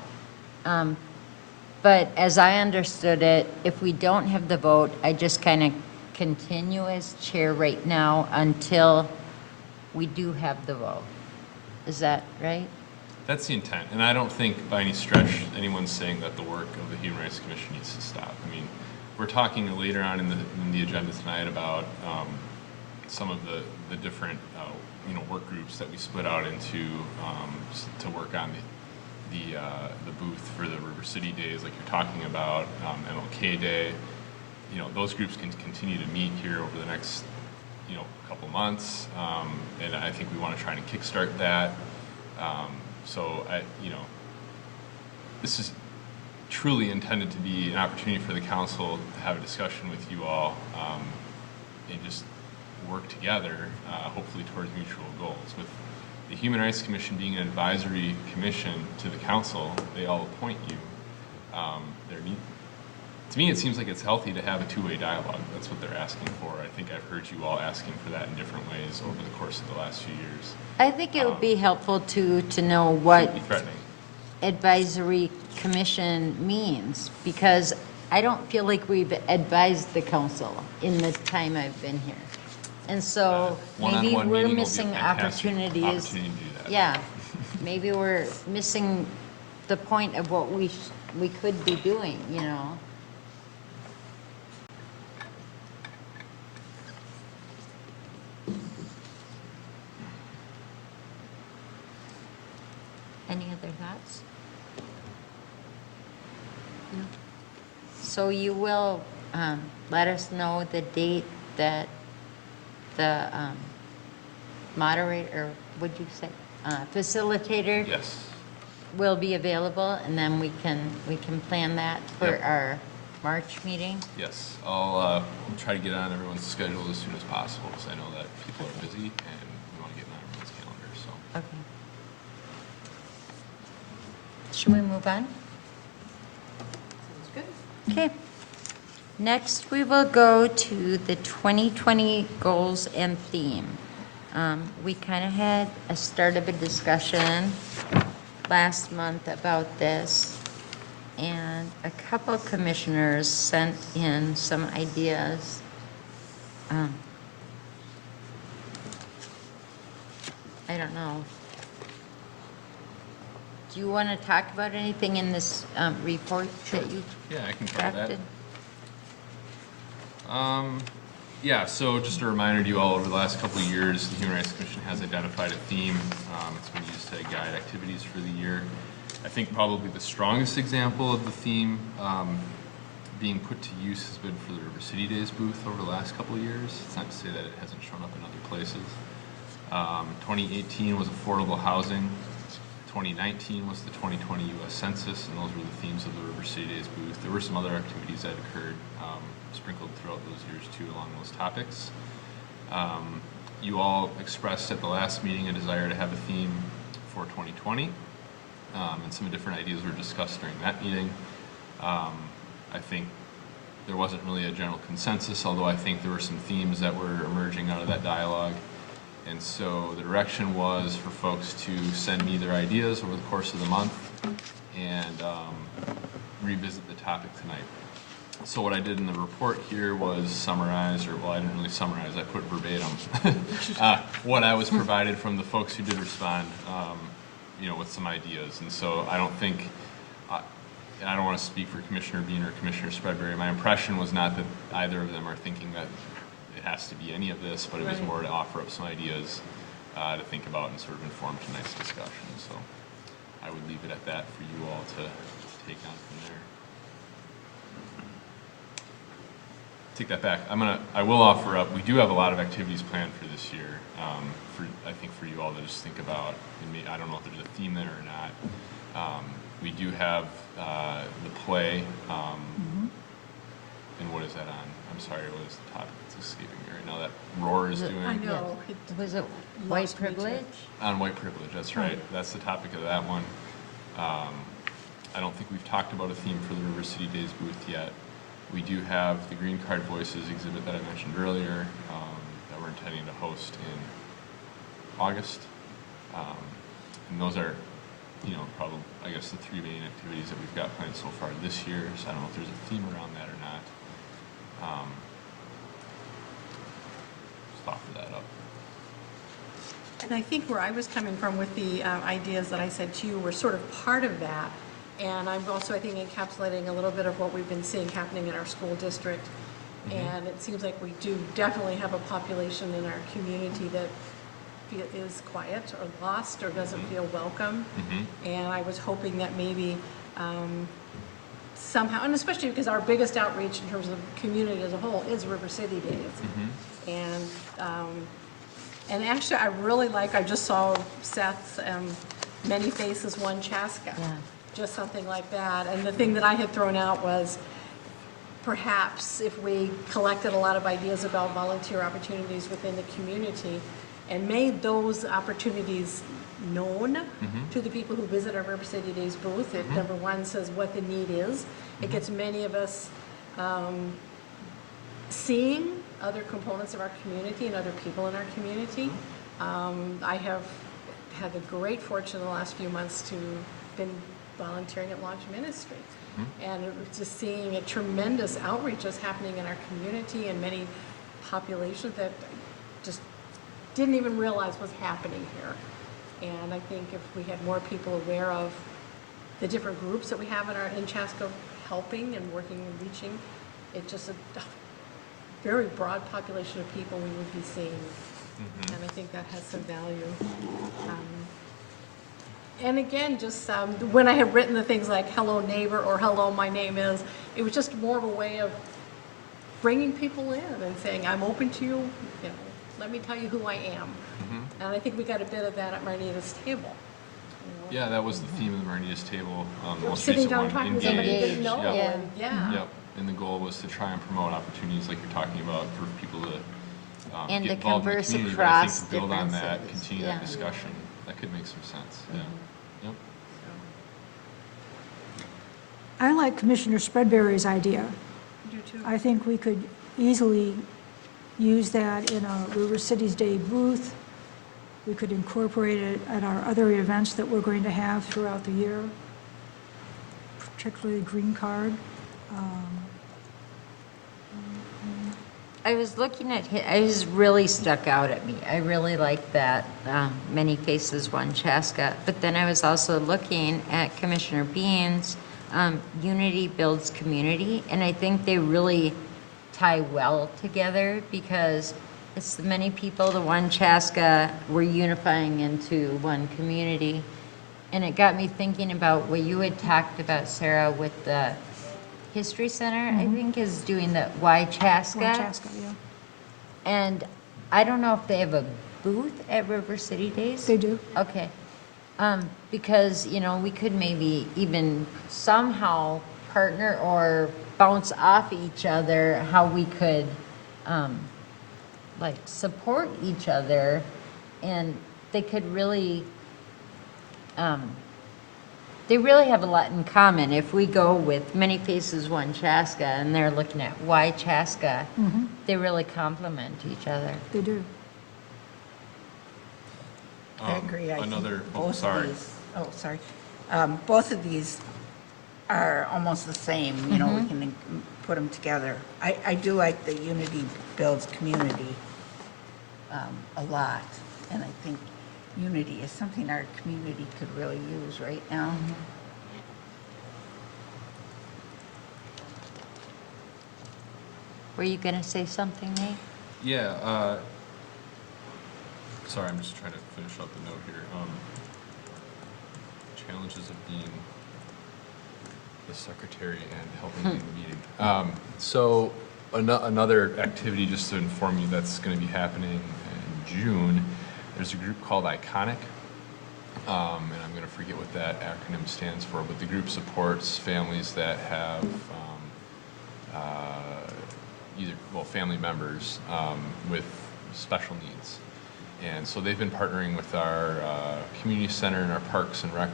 But as I understood it, if we don't have the vote, I just kind of continue as chair right now until we do have the vote. Is that right? That's the intent, and I don't think by any stretch anyone's saying that the work of the Human Rights Commission needs to stop. I mean, we're talking later on in the agenda tonight about some of the different work groups that we split out into to work on the booth for the River City Days, like you're talking about, MLK Day. Those groups can continue to meet here over the next couple months, and I think we want to try and kickstart that. So this is truly intended to be an opportunity for the council to have a discussion with you all and just work together, hopefully towards mutual goals. With the Human Rights Commission being an advisory commission to the council, they all appoint you. To me, it seems like it's healthy to have a two-way dialogue. That's what they're asking for. I think I've heard you all asking for that in different ways over the course of the last few years. I think it would be helpful to know what Shouldn't be threatening. advisory commission means, because I don't feel like we've advised the council in the time I've been here. And so maybe One-on-one we're meeting will be a missing fantastic opportunities opportunity to do that. Yeah, maybe we're missing the point of what we could be doing, you know? Any other thoughts? No. So you will let us know the date that the moderator, would you say, facilitator? Yes. Will be available, and then we can plan that for Yep. our March meeting? Yes, I'll try to get on everyone's schedule as soon as possible, because I know that people are busy and we want to get on everyone's calendar, so. Okay. Should we move on? Sounds good. Okay. Next, we will go to the 2020 goals and theme. We kind of had a start of a discussion last month about this, and a couple commissioners sent in some ideas. I don't know. Do you want to talk about anything in this report that you Yeah, I can try that. drafted? Yeah, so just a reminder to you all, over the last couple of years, the Human Rights Commission has identified a theme. It's been used to guide activities for the year. I think probably the strongest example of the theme being put to use has been for the River City Days booth over the last couple of years. It's not to say that it hasn't shown up in other places. 2018 was affordable housing. 2019 was the 2020 U.S. Census, and those were the themes of the River City Days booth. There were some other activities that occurred sprinkled throughout those years too along those topics. You all expressed at the last meeting a desire to have a theme for 2020, and some different ideas were discussed during that meeting. I think there wasn't really a general consensus, although I think there were some themes that were emerging out of that dialogue. And so the direction was for folks to send me their ideas over the course of the month and revisit the topic tonight. So what I did in the report here was summarize, or well, I didn't really summarize, I put verbatim what I was provided from the folks who did respond, you know, with some ideas. And so I don't think, and I don't want to speak for Commissioner Bean or Commissioner Spreadbury, my impression was not that either of them are thinking that it has to be any of this, but it was more to offer up some ideas to think about and sort of inform tonight's discussion. So I would leave it at that for you all to take on from there. Take that back. I will offer up, we do have a lot of activities planned for this year. I think for you all to just think about, and I don't know if there's a theme there or not. We do have the play, and what is that on? I'm sorry, what is the topic that's escaping me right now that Roar is doing? I know. Was it white Lost me too. privilege? On white privilege, that's right. That's the topic of that one. I don't think we've talked about a theme for the River City Days booth yet. We do have the Green Card Voices exhibit that I mentioned earlier that we're intending to host in August. And those are, you know, probably, I guess, the three main activities that we've got planned so far this year. So I don't know if there's a theme around that or not. Just offer that up. And I think where I was coming from with the ideas that I said to you were sort of part of that. And I'm also, I think, encapsulating a little bit of what we've been seeing happening in our school district. And it seems like we do definitely have a population in our community that is quiet or lost or doesn't feel welcome. And I was hoping that maybe somehow, and especially because our biggest outreach in terms of community as a whole is River City Days. And actually, I really like, I just saw Seth's Many Faces, One Chaska. Yeah. Just something like that. And the thing that I had thrown out was perhaps if we collected a lot of ideas about volunteer opportunities within the community and made those opportunities known to the people who visit our River City Days booth. It, number one, says what the need is. It gets many of us seeing other components of our community and other people in our community. I have had the great fortune in the last few months to been volunteering at Launch Ministry. And just seeing a tremendous outreach that's happening in our community and many populations that just didn't even realize was happening here. And I think if we had more people aware of the different groups that we have in Chaska helping and working and reaching, it's just a very broad population of people we would be seeing. And I think that has some value. And again, just when I have written the things like hello neighbor or hello my name is, it was just more of a way of bringing people in and saying, I'm open to you, let me tell you who I am. And I think we got a bit of that at Marnita's table. Yeah, that was the theme of the Marnita's table, the most Sitting recent down one, talking to somebody you didn't engage. know, Yep. and yeah. Yep, and the goal was to try and promote opportunities like you're talking about for people to And get to involved in the converse community, but I think across to build on that, differences, continue yeah. that discussion, that could make some sense, yeah. Yep. I like Commissioner Spreadberry's idea. You do too. I think we could easily use that in a River Cities Day booth. We could incorporate it at our other events that we're going to have throughout the year, particularly Green Card. I was looking at, it was really stuck out at me. I really liked that, Many Faces, One Chaska. But then I was also looking at Commissioner Bean's, Unity Builds Community, and I think they really tie well together because it's the many people, the One Chaska, we're unifying into one community. And it got me thinking about what you had talked about, Sarah, with the History Center, I think, is doing the Why Chaska. Chaska, yeah. And I don't know if they have a booth at River City Days? They do. Okay. Because, we could maybe even somehow partner or bounce off each other, how we could, support each other. And they could really, they really have a lot in common. If we go with Many Faces, One Chaska, and they're looking at Why Chaska, they really complement each other. They do. I agree. I think Another, both of these, both of these are almost the same, we can put them together. I do like the Unity Builds Community a lot, and I think unity is something our community could really use right now. Were you going to say something, Nate? Yeah, sorry, I'm just trying to finish up the note here. Challenges of being the secretary and helping lead the meeting. So another activity, just to inform you, that's going to be happening in June. There's a group called Iconic, and I'm going to forget what that acronym stands for, but the group supports families that have family members with special needs. And so they've been partnering with our community center and our Parks and Rec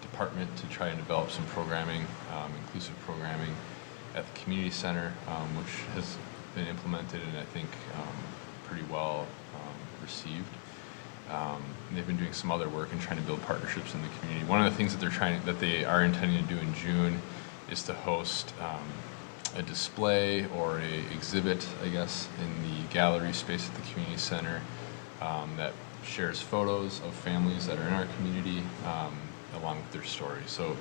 department to try and develop some programming, inclusive programming at the community center, which has been implemented and I think pretty well received. They've been doing some other work and trying to build partnerships in the community. One of the things that they are intending to do in June is to host a display or a exhibit, I guess, in the gallery space at the community center that shares photos of families that are in our community along with their stories. So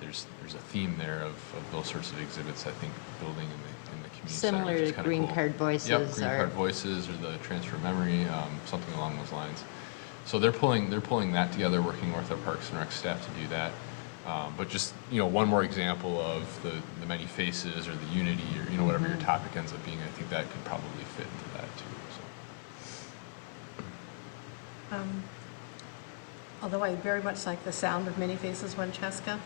there's a theme there of those sorts of exhibits, I think, building in the community center, Similar which is to kinda Green cool. Card Voices. Yep, Green Card Voices or the Transfer Memory, something along those lines. So they're pulling that together, working with our Parks and Rec staff to do that. But just, one more example of the many faces or the unity or, whatever your topic ends up being, I think that could probably fit into that too, so. Although I very much like the sound of Many Faces, One Chaska,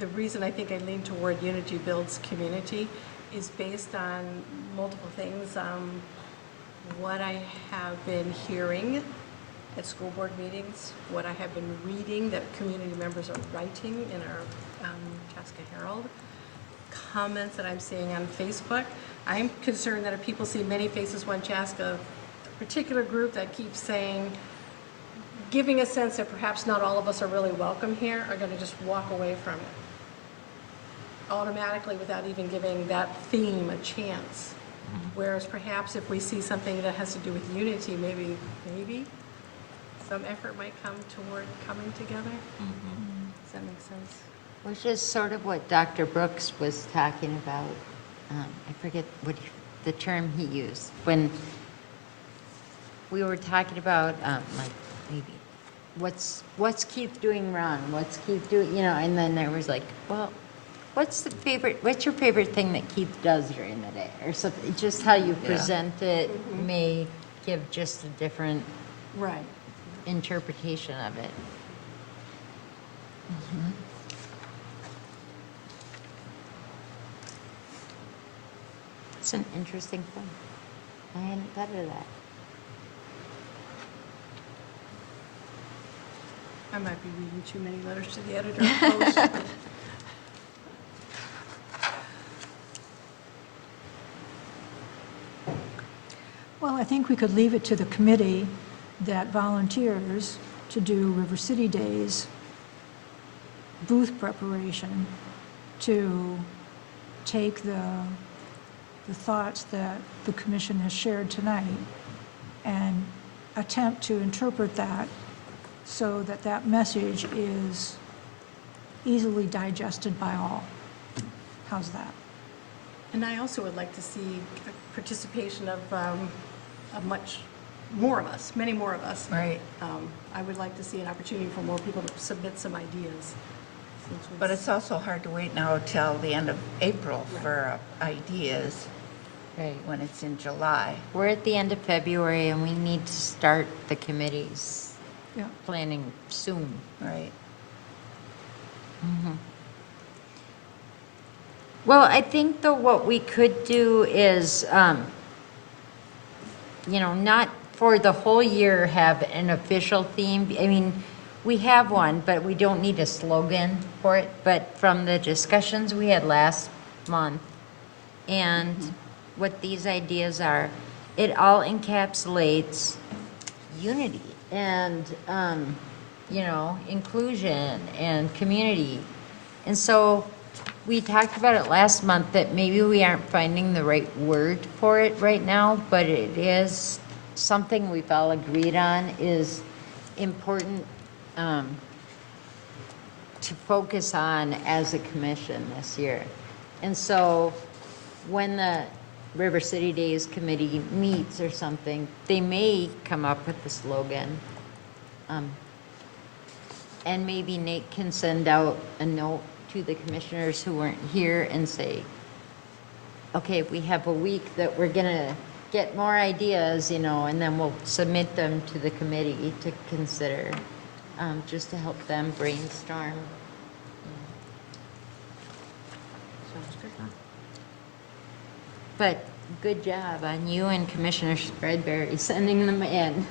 the reason I think I lean toward Unity Builds Community is based on multiple things. What I have been hearing at school board meetings, what I have been reading that community members are writing in our Chaska Herald, comments that I'm seeing on Facebook. I'm concerned that if people see Many Faces, One Chaska, a particular group that keeps saying, giving a sense that perhaps not all of us are really welcome here, are going to just walk away from it automatically without even giving that theme a chance. Whereas perhaps if we see something that has to do with unity, maybe some effort might come toward coming together. Does that make sense? Which is sort of what Dr. Brooks was talking about. I forget the term he used. When we were talking about, like, maybe, what's Keith doing wrong? What's Keith doing, and then there was like, well, what's your favorite thing that Keith does during the day? Or something, just how you present it may give just a different Right. interpretation of it. It's an interesting thing. I hadn't thought of that. I might be reading too many letters to the editor of Post. Well, I think we could leave it to the committee that volunteers to do River City Days booth preparation, to take the thoughts that the commission has shared tonight and attempt to interpret that so that that message is easily digested by all. How's that? And I also would like to see participation of much more of us, many more of us. Right. I would like to see an opportunity for more people to submit some ideas. But it's also hard to wait now till the end of April for ideas Right. when it's in July. We're at the end of February and we need to start the committee's Yeah. planning soon. Right. Well, I think though what we could do is, not for the whole year have an official theme. I mean, we have one, but we don't need a slogan for it. But from the discussions we had last month and what these ideas are, it all encapsulates unity and, inclusion and community. And so we talked about it last month that maybe we aren't finding the right word for it right now, but it is something we've all agreed on is important to focus on as a commission this year. And so when the River City Days Committee meets or something, they may come up with the slogan. And maybe Nate can send out a note to the commissioners who weren't here and say, okay, we have a week that we're gonna get more ideas, and then we'll submit them to the committee to consider, just to help them brainstorm. Sounds good. But good job on you and Commissioner Spreadberry sending them in.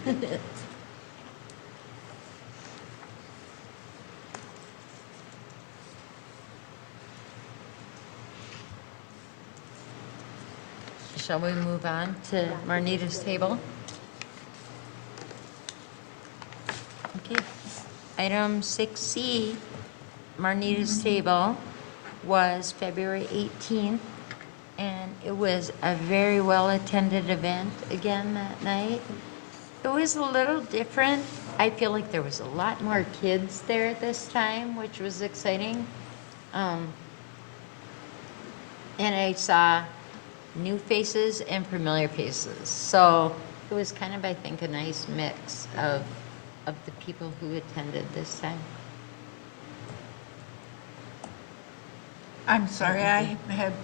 Shall we move on to Marnita's table? Okay. Item 6C, Marnita's table, was February 18th, and it was a very well-attended event again that night. It was a little different. I feel like there was a lot more kids there this time, which was exciting. And I saw new faces and familiar faces. So it was kind of, I think, a nice mix of the people who attended this time. I'm sorry, I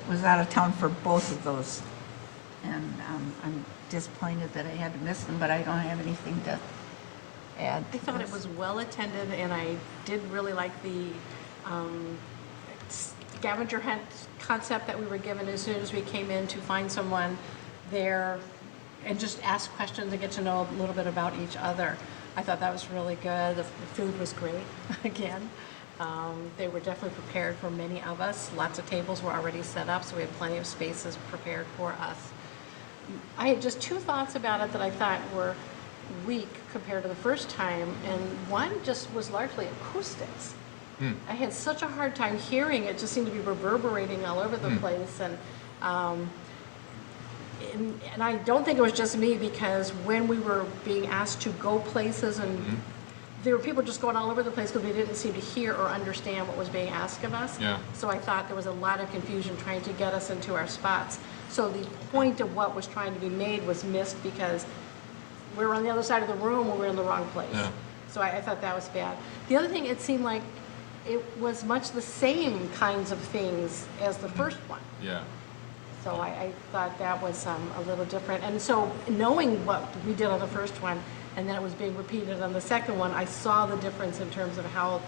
was out of town for both of those. And I'm disappointed that I had to miss them, but I don't have anything to add. I thought it was well-attended, and I did really like the scavenger hunt concept that we were given as soon as we came in to find someone there and just ask questions and get to know a little bit about each other. I thought that was really good. The food was great, again. They were definitely prepared for many of us. Lots of tables were already set up, so we had plenty of spaces prepared for us. I had just two thoughts about it that I thought were weak compared to the first time, and one just was largely acoustics. I had such a hard time hearing it, just seemed to be reverberating all over the place, and and I don't think it was just me, because when we were being asked to go places, and there were people just going all over the place because they didn't seem to hear or understand what was being asked of us. Yeah. So I thought there was a lot of confusion trying to get us into our spots. So the point of what was trying to be made was missed because we were on the other side of the room or we were in the wrong place. Yeah. So I thought that was bad. The other thing, it seemed like it was much the same kinds of things as the first one. Yeah. So I thought that was a little different. And so knowing what we did on the first one, and then it was being repeated on the second one, I saw the difference in terms of how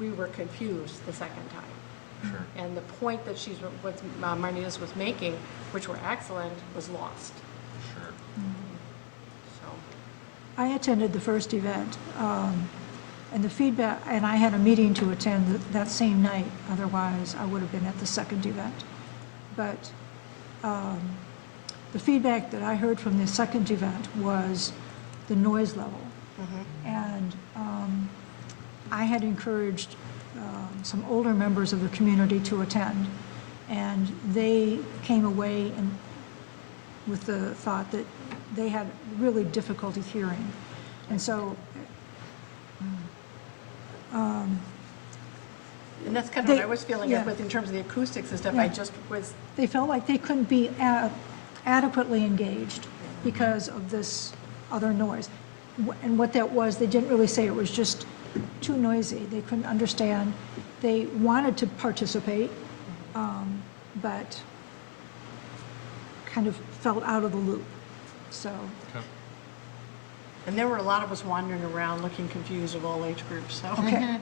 we were confused the second time. Sure. And the point that what Marnita was making, which were excellent, was lost. Sure. So, I attended the first event, and the feedback, and I had a meeting to attend that same night, otherwise I would have been at the second event. But the feedback that I heard from the second event was the noise level. And I had encouraged some older members of the community to attend, and they came away with the thought that they had really difficulty hearing. And so and that's kind of what They- I was feeling yeah. with in terms of the acoustics and stuff. Yeah. I just was, they felt like they couldn't be adequately engaged because of this other noise. And what that was, they didn't really say it was just too noisy. They couldn't understand. They wanted to participate, but kind of felt out of the loop. So, Okay. and there were a lot of us wandering around looking confused of all age groups, so. okay.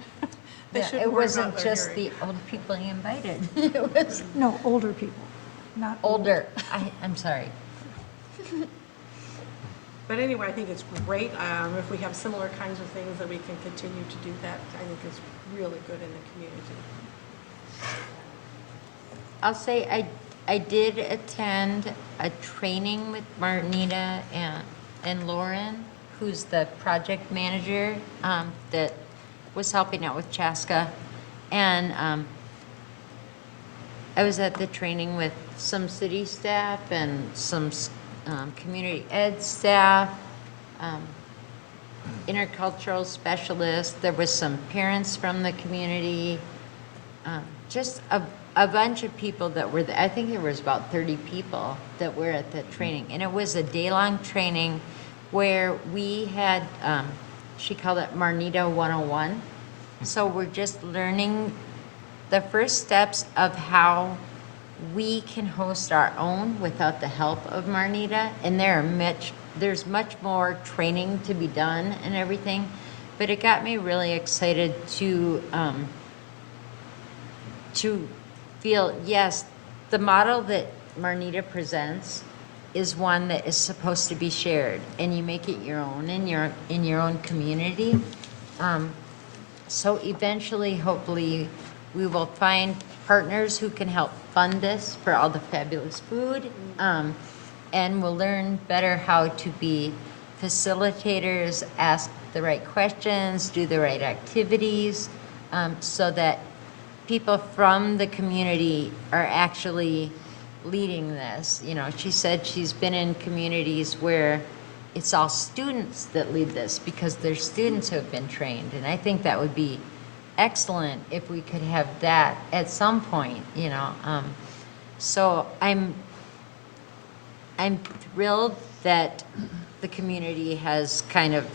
They Yeah, shouldn't it worry wasn't about their just hearing. the old people you invited. It was No, older people, not old. older. I'm sorry. But anyway, I think it's great. If we have similar kinds of things that we can continue to do that, I think it's really good in the community. I'll say I did attend a training with Marnita and Lauren, who's the project manager that was helping out with Chaska. And I was at the training with some city staff and some community ed staff, intercultural specialists. There was some parents from the community, just a bunch of people that were there. I think there was about 30 people that were at the training. And it was a day-long training where we had, she called it Marnita 101. So we're just learning the first steps of how we can host our own without the help of Marnita. And there's much more training to be done and everything. But it got me really excited to feel, yes, the model that Marnita presents is one that is supposed to be shared, and you make it your own in your own community. So eventually, hopefully, we will find partners who can help fund this for all the fabulous food, and we'll learn better how to be facilitators, ask the right questions, do the right activities, so that people from the community are actually leading this. You know, she said she's been in communities where it's all students that lead this because they're students who have been trained. And I think that would be excellent if we could have that at some point, you know. So I'm thrilled that the community has kind of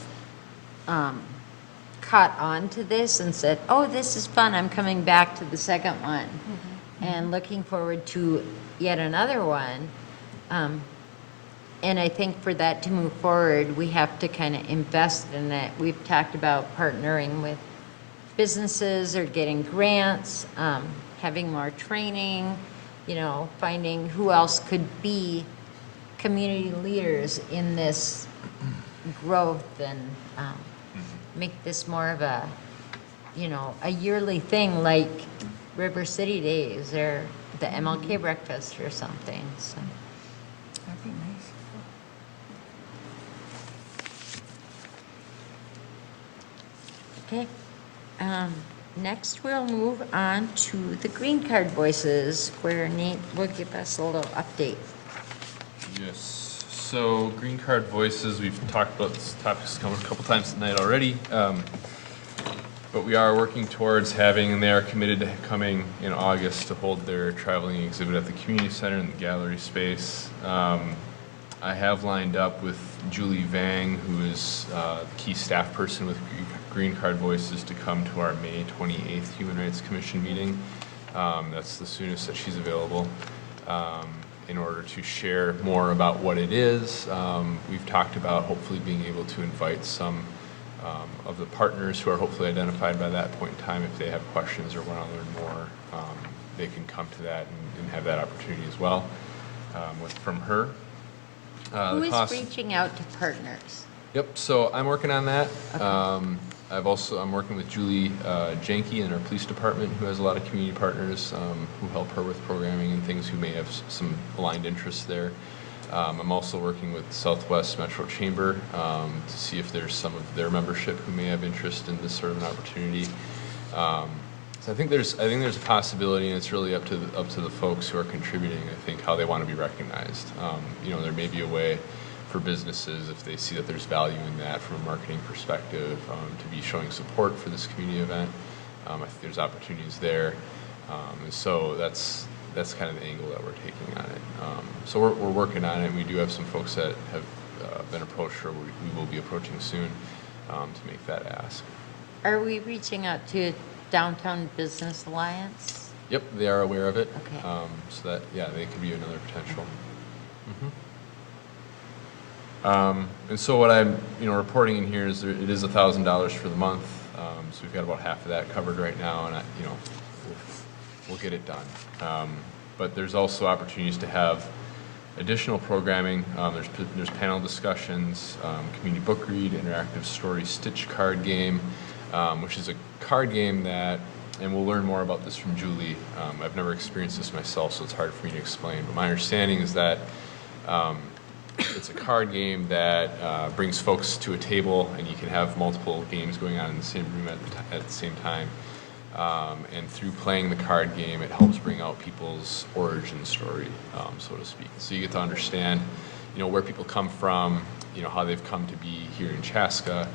caught on to this and said, oh, this is fun, I'm coming back to the second one. And looking forward to yet another one. And I think for that to move forward, we have to kind of invest in it. We've talked about partnering with businesses or getting grants, having more training, you know, finding who else could be community leaders in this growth and make this more of a, you know, a yearly thing like River City Days or the MLK Breakfast or something, so. That'd be nice. Okay, next we'll move on to the Green Card Voices, where Nate will give us a little update. Yes. So Green Card Voices, we've talked about this topic's come a couple times tonight already. But we are working towards having, and they are committed to coming in August to hold their traveling exhibit at the community center in the gallery space. I have lined up with Julie Vang, who is the key staff person with Green Card Voices, to come to our May 28th Human Rights Commission meeting. That's the soonest that she's available, in order to share more about what it is. We've talked about hopefully being able to invite some of the partners who are hopefully identified by that point in time. If they have questions or want to learn more, they can come to that and have that opportunity as well from her. Who The is cost- reaching out to partners? Yep, so I'm working on that. Okay. I'm working with Julie Janke in our police department, who has a lot of community partners who help her with programming and things, who may have some aligned interests there. I'm also working with Southwest Metro Chamber to see if there's some of their membership who may have interest in this sort of an opportunity. So I think there's a possibility, and it's really up to the folks who are contributing. I think how they want to be recognized. There may be a way for businesses, if they see that there's value in that from a marketing perspective, to be showing support for this community event. I think there's opportunities there, and so that's kind of the angle that we're taking on it. So we're working on it, and we do have some folks that have been approached, or we will be approaching soon, to make that ask. Are we reaching out to Downtown Business Alliance? Yep, they are aware of it. Okay. So that, yeah, they could be another potential. And so what I'm, reporting in here is it is $1,000 for the month. So we've got about half of that covered right now, and we'll get it done. But there's also opportunities to have additional programming. There's panel discussions, community book read, interactive story stitch card game, which is a card game that, and we'll learn more about this from Julie. I've never experienced this myself, so it's hard for me to explain. But my understanding is that it's a card game that brings folks to a table, and you can have multiple games going on in the same room at the same time. And through playing the card game, it helps bring out people's origin story, so to speak. So you get to understand, where people come from, how they've come to be here in Chaska,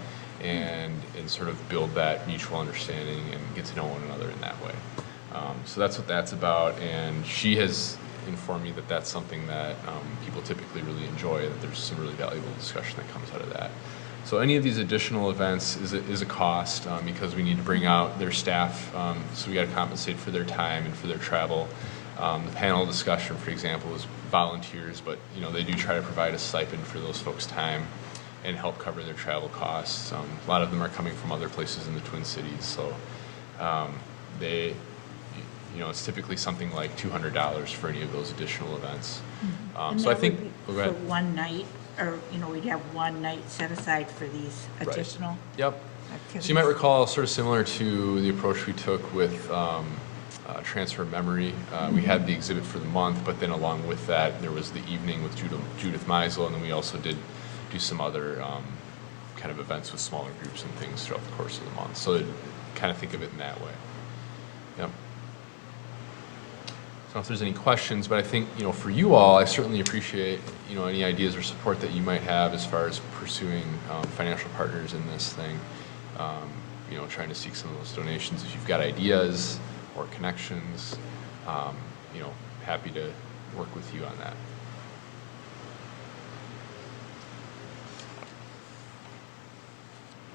and sort of build that mutual understanding and get to know one another in that way. So that's what that's about, and she has informed me that that's something that people typically really enjoy, that there's some really valuable discussion that comes out of that. So any of these additional events is a cost because we need to bring out their staff, so we got to compensate for their time and for their travel. The panel discussion, for example, is volunteers, but they do try to provide a stipend for those folks' time and help cover their travel costs. A lot of them are coming from other places in the Twin Cities, so it's typically something like $200 for any of those additional events. And So I that think, would be oh, go ahead. for one night, or, we'd have one night set aside for these Right. additional Yep. activities. So you might recall, sort of similar to the approach we took with Transfer Memory. We had the exhibit for the month, but then along with that, there was the evening with Judith Meisel, and then we also did do some other kind of events with smaller groups and things throughout the course of the month. So kind of think of it in that way. Yep. So if there's any questions, but I think, for you all, I certainly appreciate, any ideas or support that you might have as far as pursuing financial partners in this thing. Trying to seek some of those donations. If you've got ideas or connections, happy to work with you on that.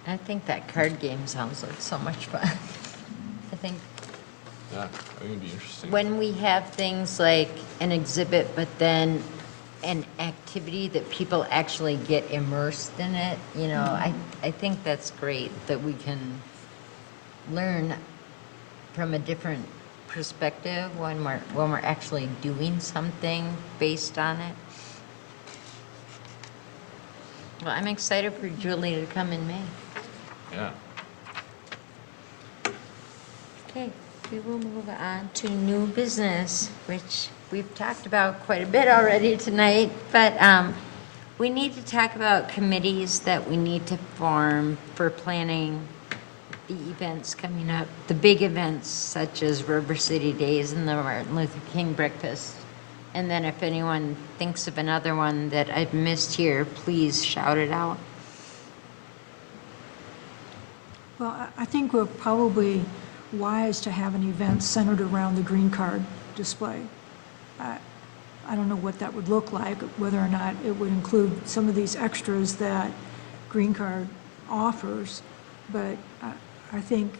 I think that card game sounds like so much fun. I think Yeah, I think it'd be interesting. when we have things like an exhibit, but then an activity that people actually get immersed in it, I think that's great that we can learn from a different perspective when we're actually doing something based on it. Well, I'm excited for Julie to come in May. Yeah. Okay, we will move on to new business, which we've talked about quite a bit already tonight, but we need to talk about committees that we need to form for planning the events coming up, the big events such as River City Days and the Martin Luther King Breakfast. And then if anyone thinks of another one that I've missed here, please shout it out. Well, I think we're probably wise to have an event centered around the green card display. I don't know what that would look like, whether or not it would include some of these extras that green card offers, but I think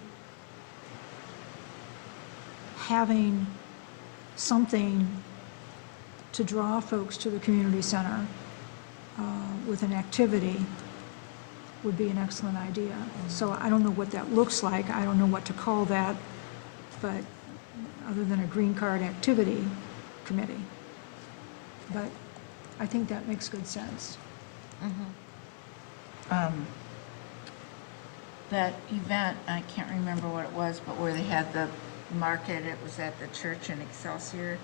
having something to draw folks to the community center with an activity would be an excellent idea. So I don't know what that looks like, I don't know what to call that, but other than a green card activity committee. But I think that makes good sense. That event, I can't remember what it was, but where they had the market, it was at the church in Excelsior.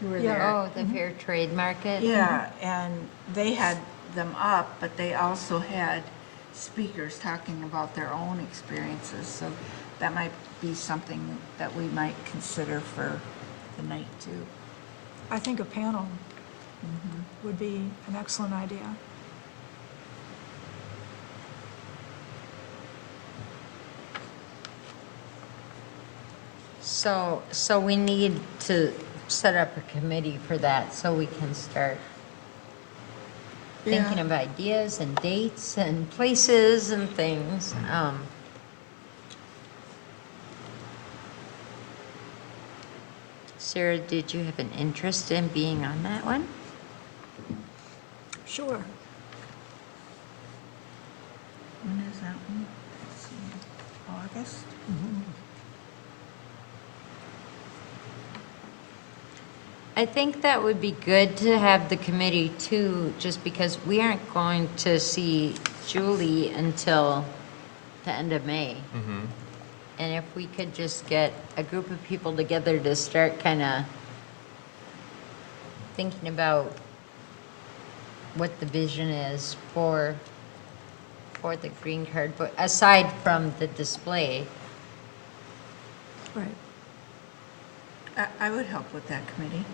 You were there. Oh, the Fair Trade Market? Yeah, and they had them up, but they also had speakers talking about their own experiences. So that might be something that we might consider for the night too. I think a panel would be an excellent idea. So we need to set up a committee for that so we can start thinking of ideas and dates and places and things. Sarah, did you have an interest in being on that one? Sure. When is that one? Let's see, August? I think that would be good to have the committee too, just because we aren't going to see Julie until the end of May. And if we could just get a group of people together to start kind of thinking about what the vision is for the green card, but aside from the display. Right. I would help with that committee.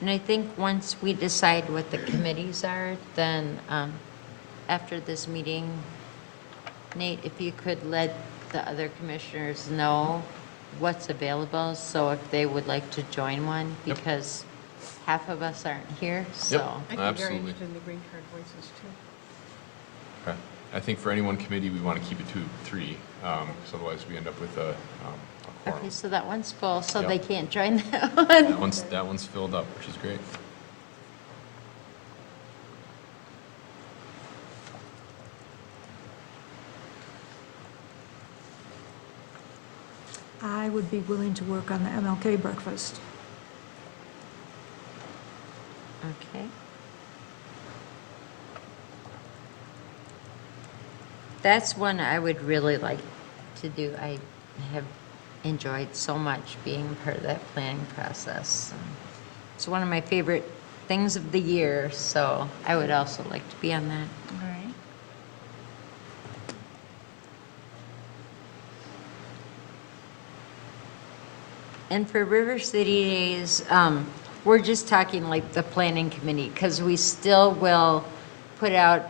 And I think once we decide what the committees are, then after this meeting, Nate, if you could let the other commissioners know what's available, so if they would like to join one, Yep. because half of us aren't here, so. Yep. I'd be very Absolutely. interested in the Green Card Voices too. Okay. I think for any one committee, we want to keep it to 3, so otherwise we end up with a quorum. Okay, so that one's full, so Yep. they can't join that one. That one's filled up, which is great. I would be willing to work on the MLK breakfast. Okay. That's one I would really like to do. I have enjoyed so much being part of that planning process. It's one of my favorite things of the year, so I would also like to be on that. All right. And for River City Days, we're just talking like the planning committee, because we still will put out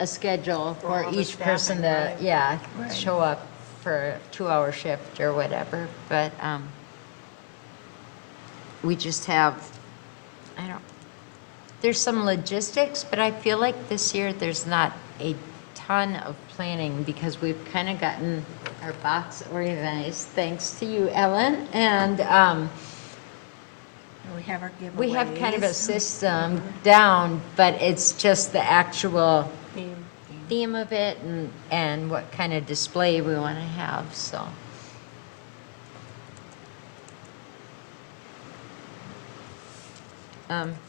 a schedule for all the each person to, staffing, yeah, Right. show up for a 2-hour shift or whatever, but we just have, there's some logistics, but I feel like this year there's not a ton of planning because we've kind of gotten our box organized, thanks to you, Ellen, and We have our giveaways. we have kind of a system down, but it's just the actual theme of it and what kind of display we want to have, so.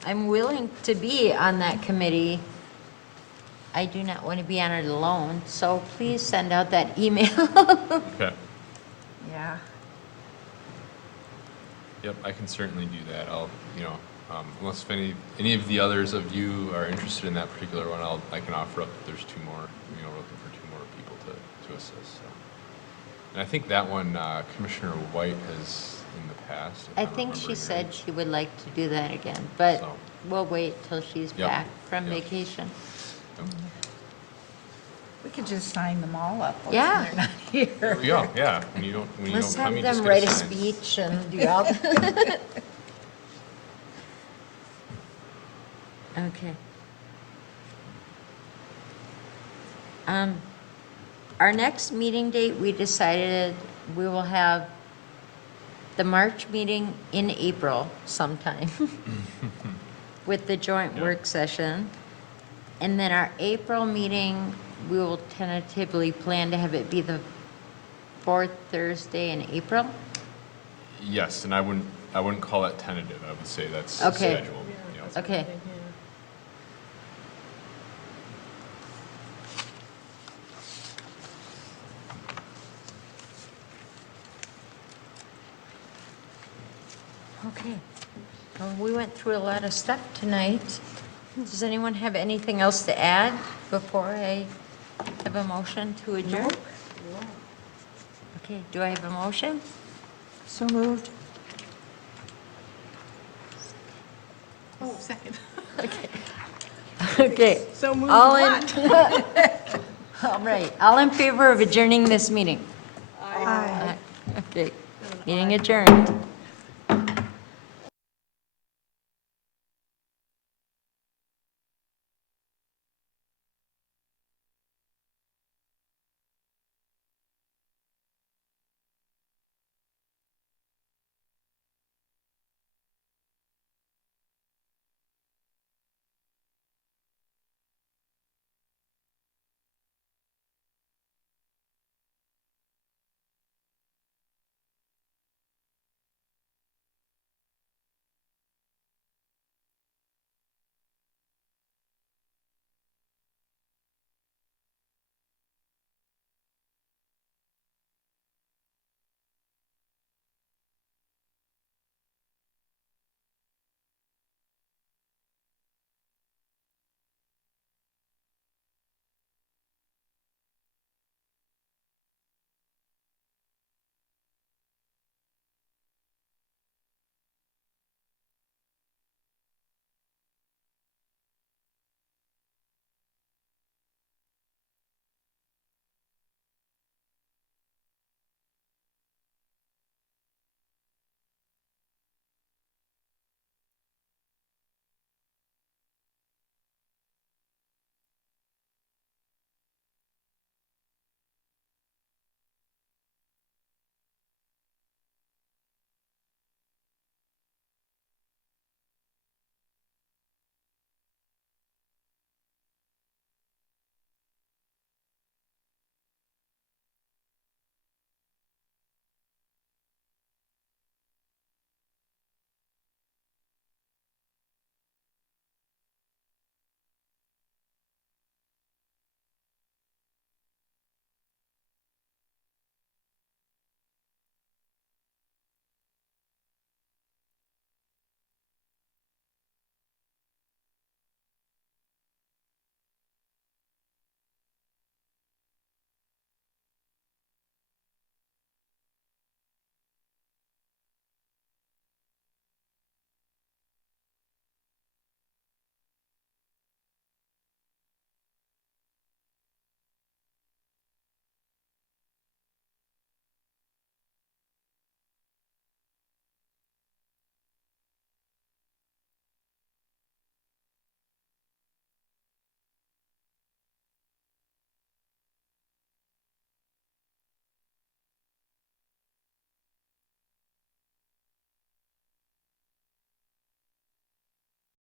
I'm willing to be on that committee. I do not want to be on it alone, so please send out that email. Okay. Yeah. Yep, I can certainly do that. I'll, Unless if any of the others of you are interested in that particular one, I can offer up that there's two more, we're looking for two more people to assist, so. And I think that one, Commissioner White has in the past. if I I'm think she remembering said right. she would like to do that again, but So. we'll wait till she's Yep. back from Yep. vacation. Yep. We could just sign them all up. when Yeah. They're not here. There we go, yeah, when you Let's don't come, have you just them get write a sign. speech and do all. Okay. Our next meeting date, we decided we will have the March meeting in April sometime with the joint Yeah. work session. And then our April meeting, we will tentatively plan to have it be the fourth Thursday in April. Yes, and I wouldn't call that tentative, I would say that's Okay. scheduled. Yeah. Okay. Okay. Well, we went through a lot of stuff tonight. Does anyone have anything else to add before I have a motion to adjourn? Okay, do I have a motion? So moved. Oh, second. Okay. So moved All in. what? All right, all in favor of adjourning this meeting? Aye. Okay, meeting adjourned.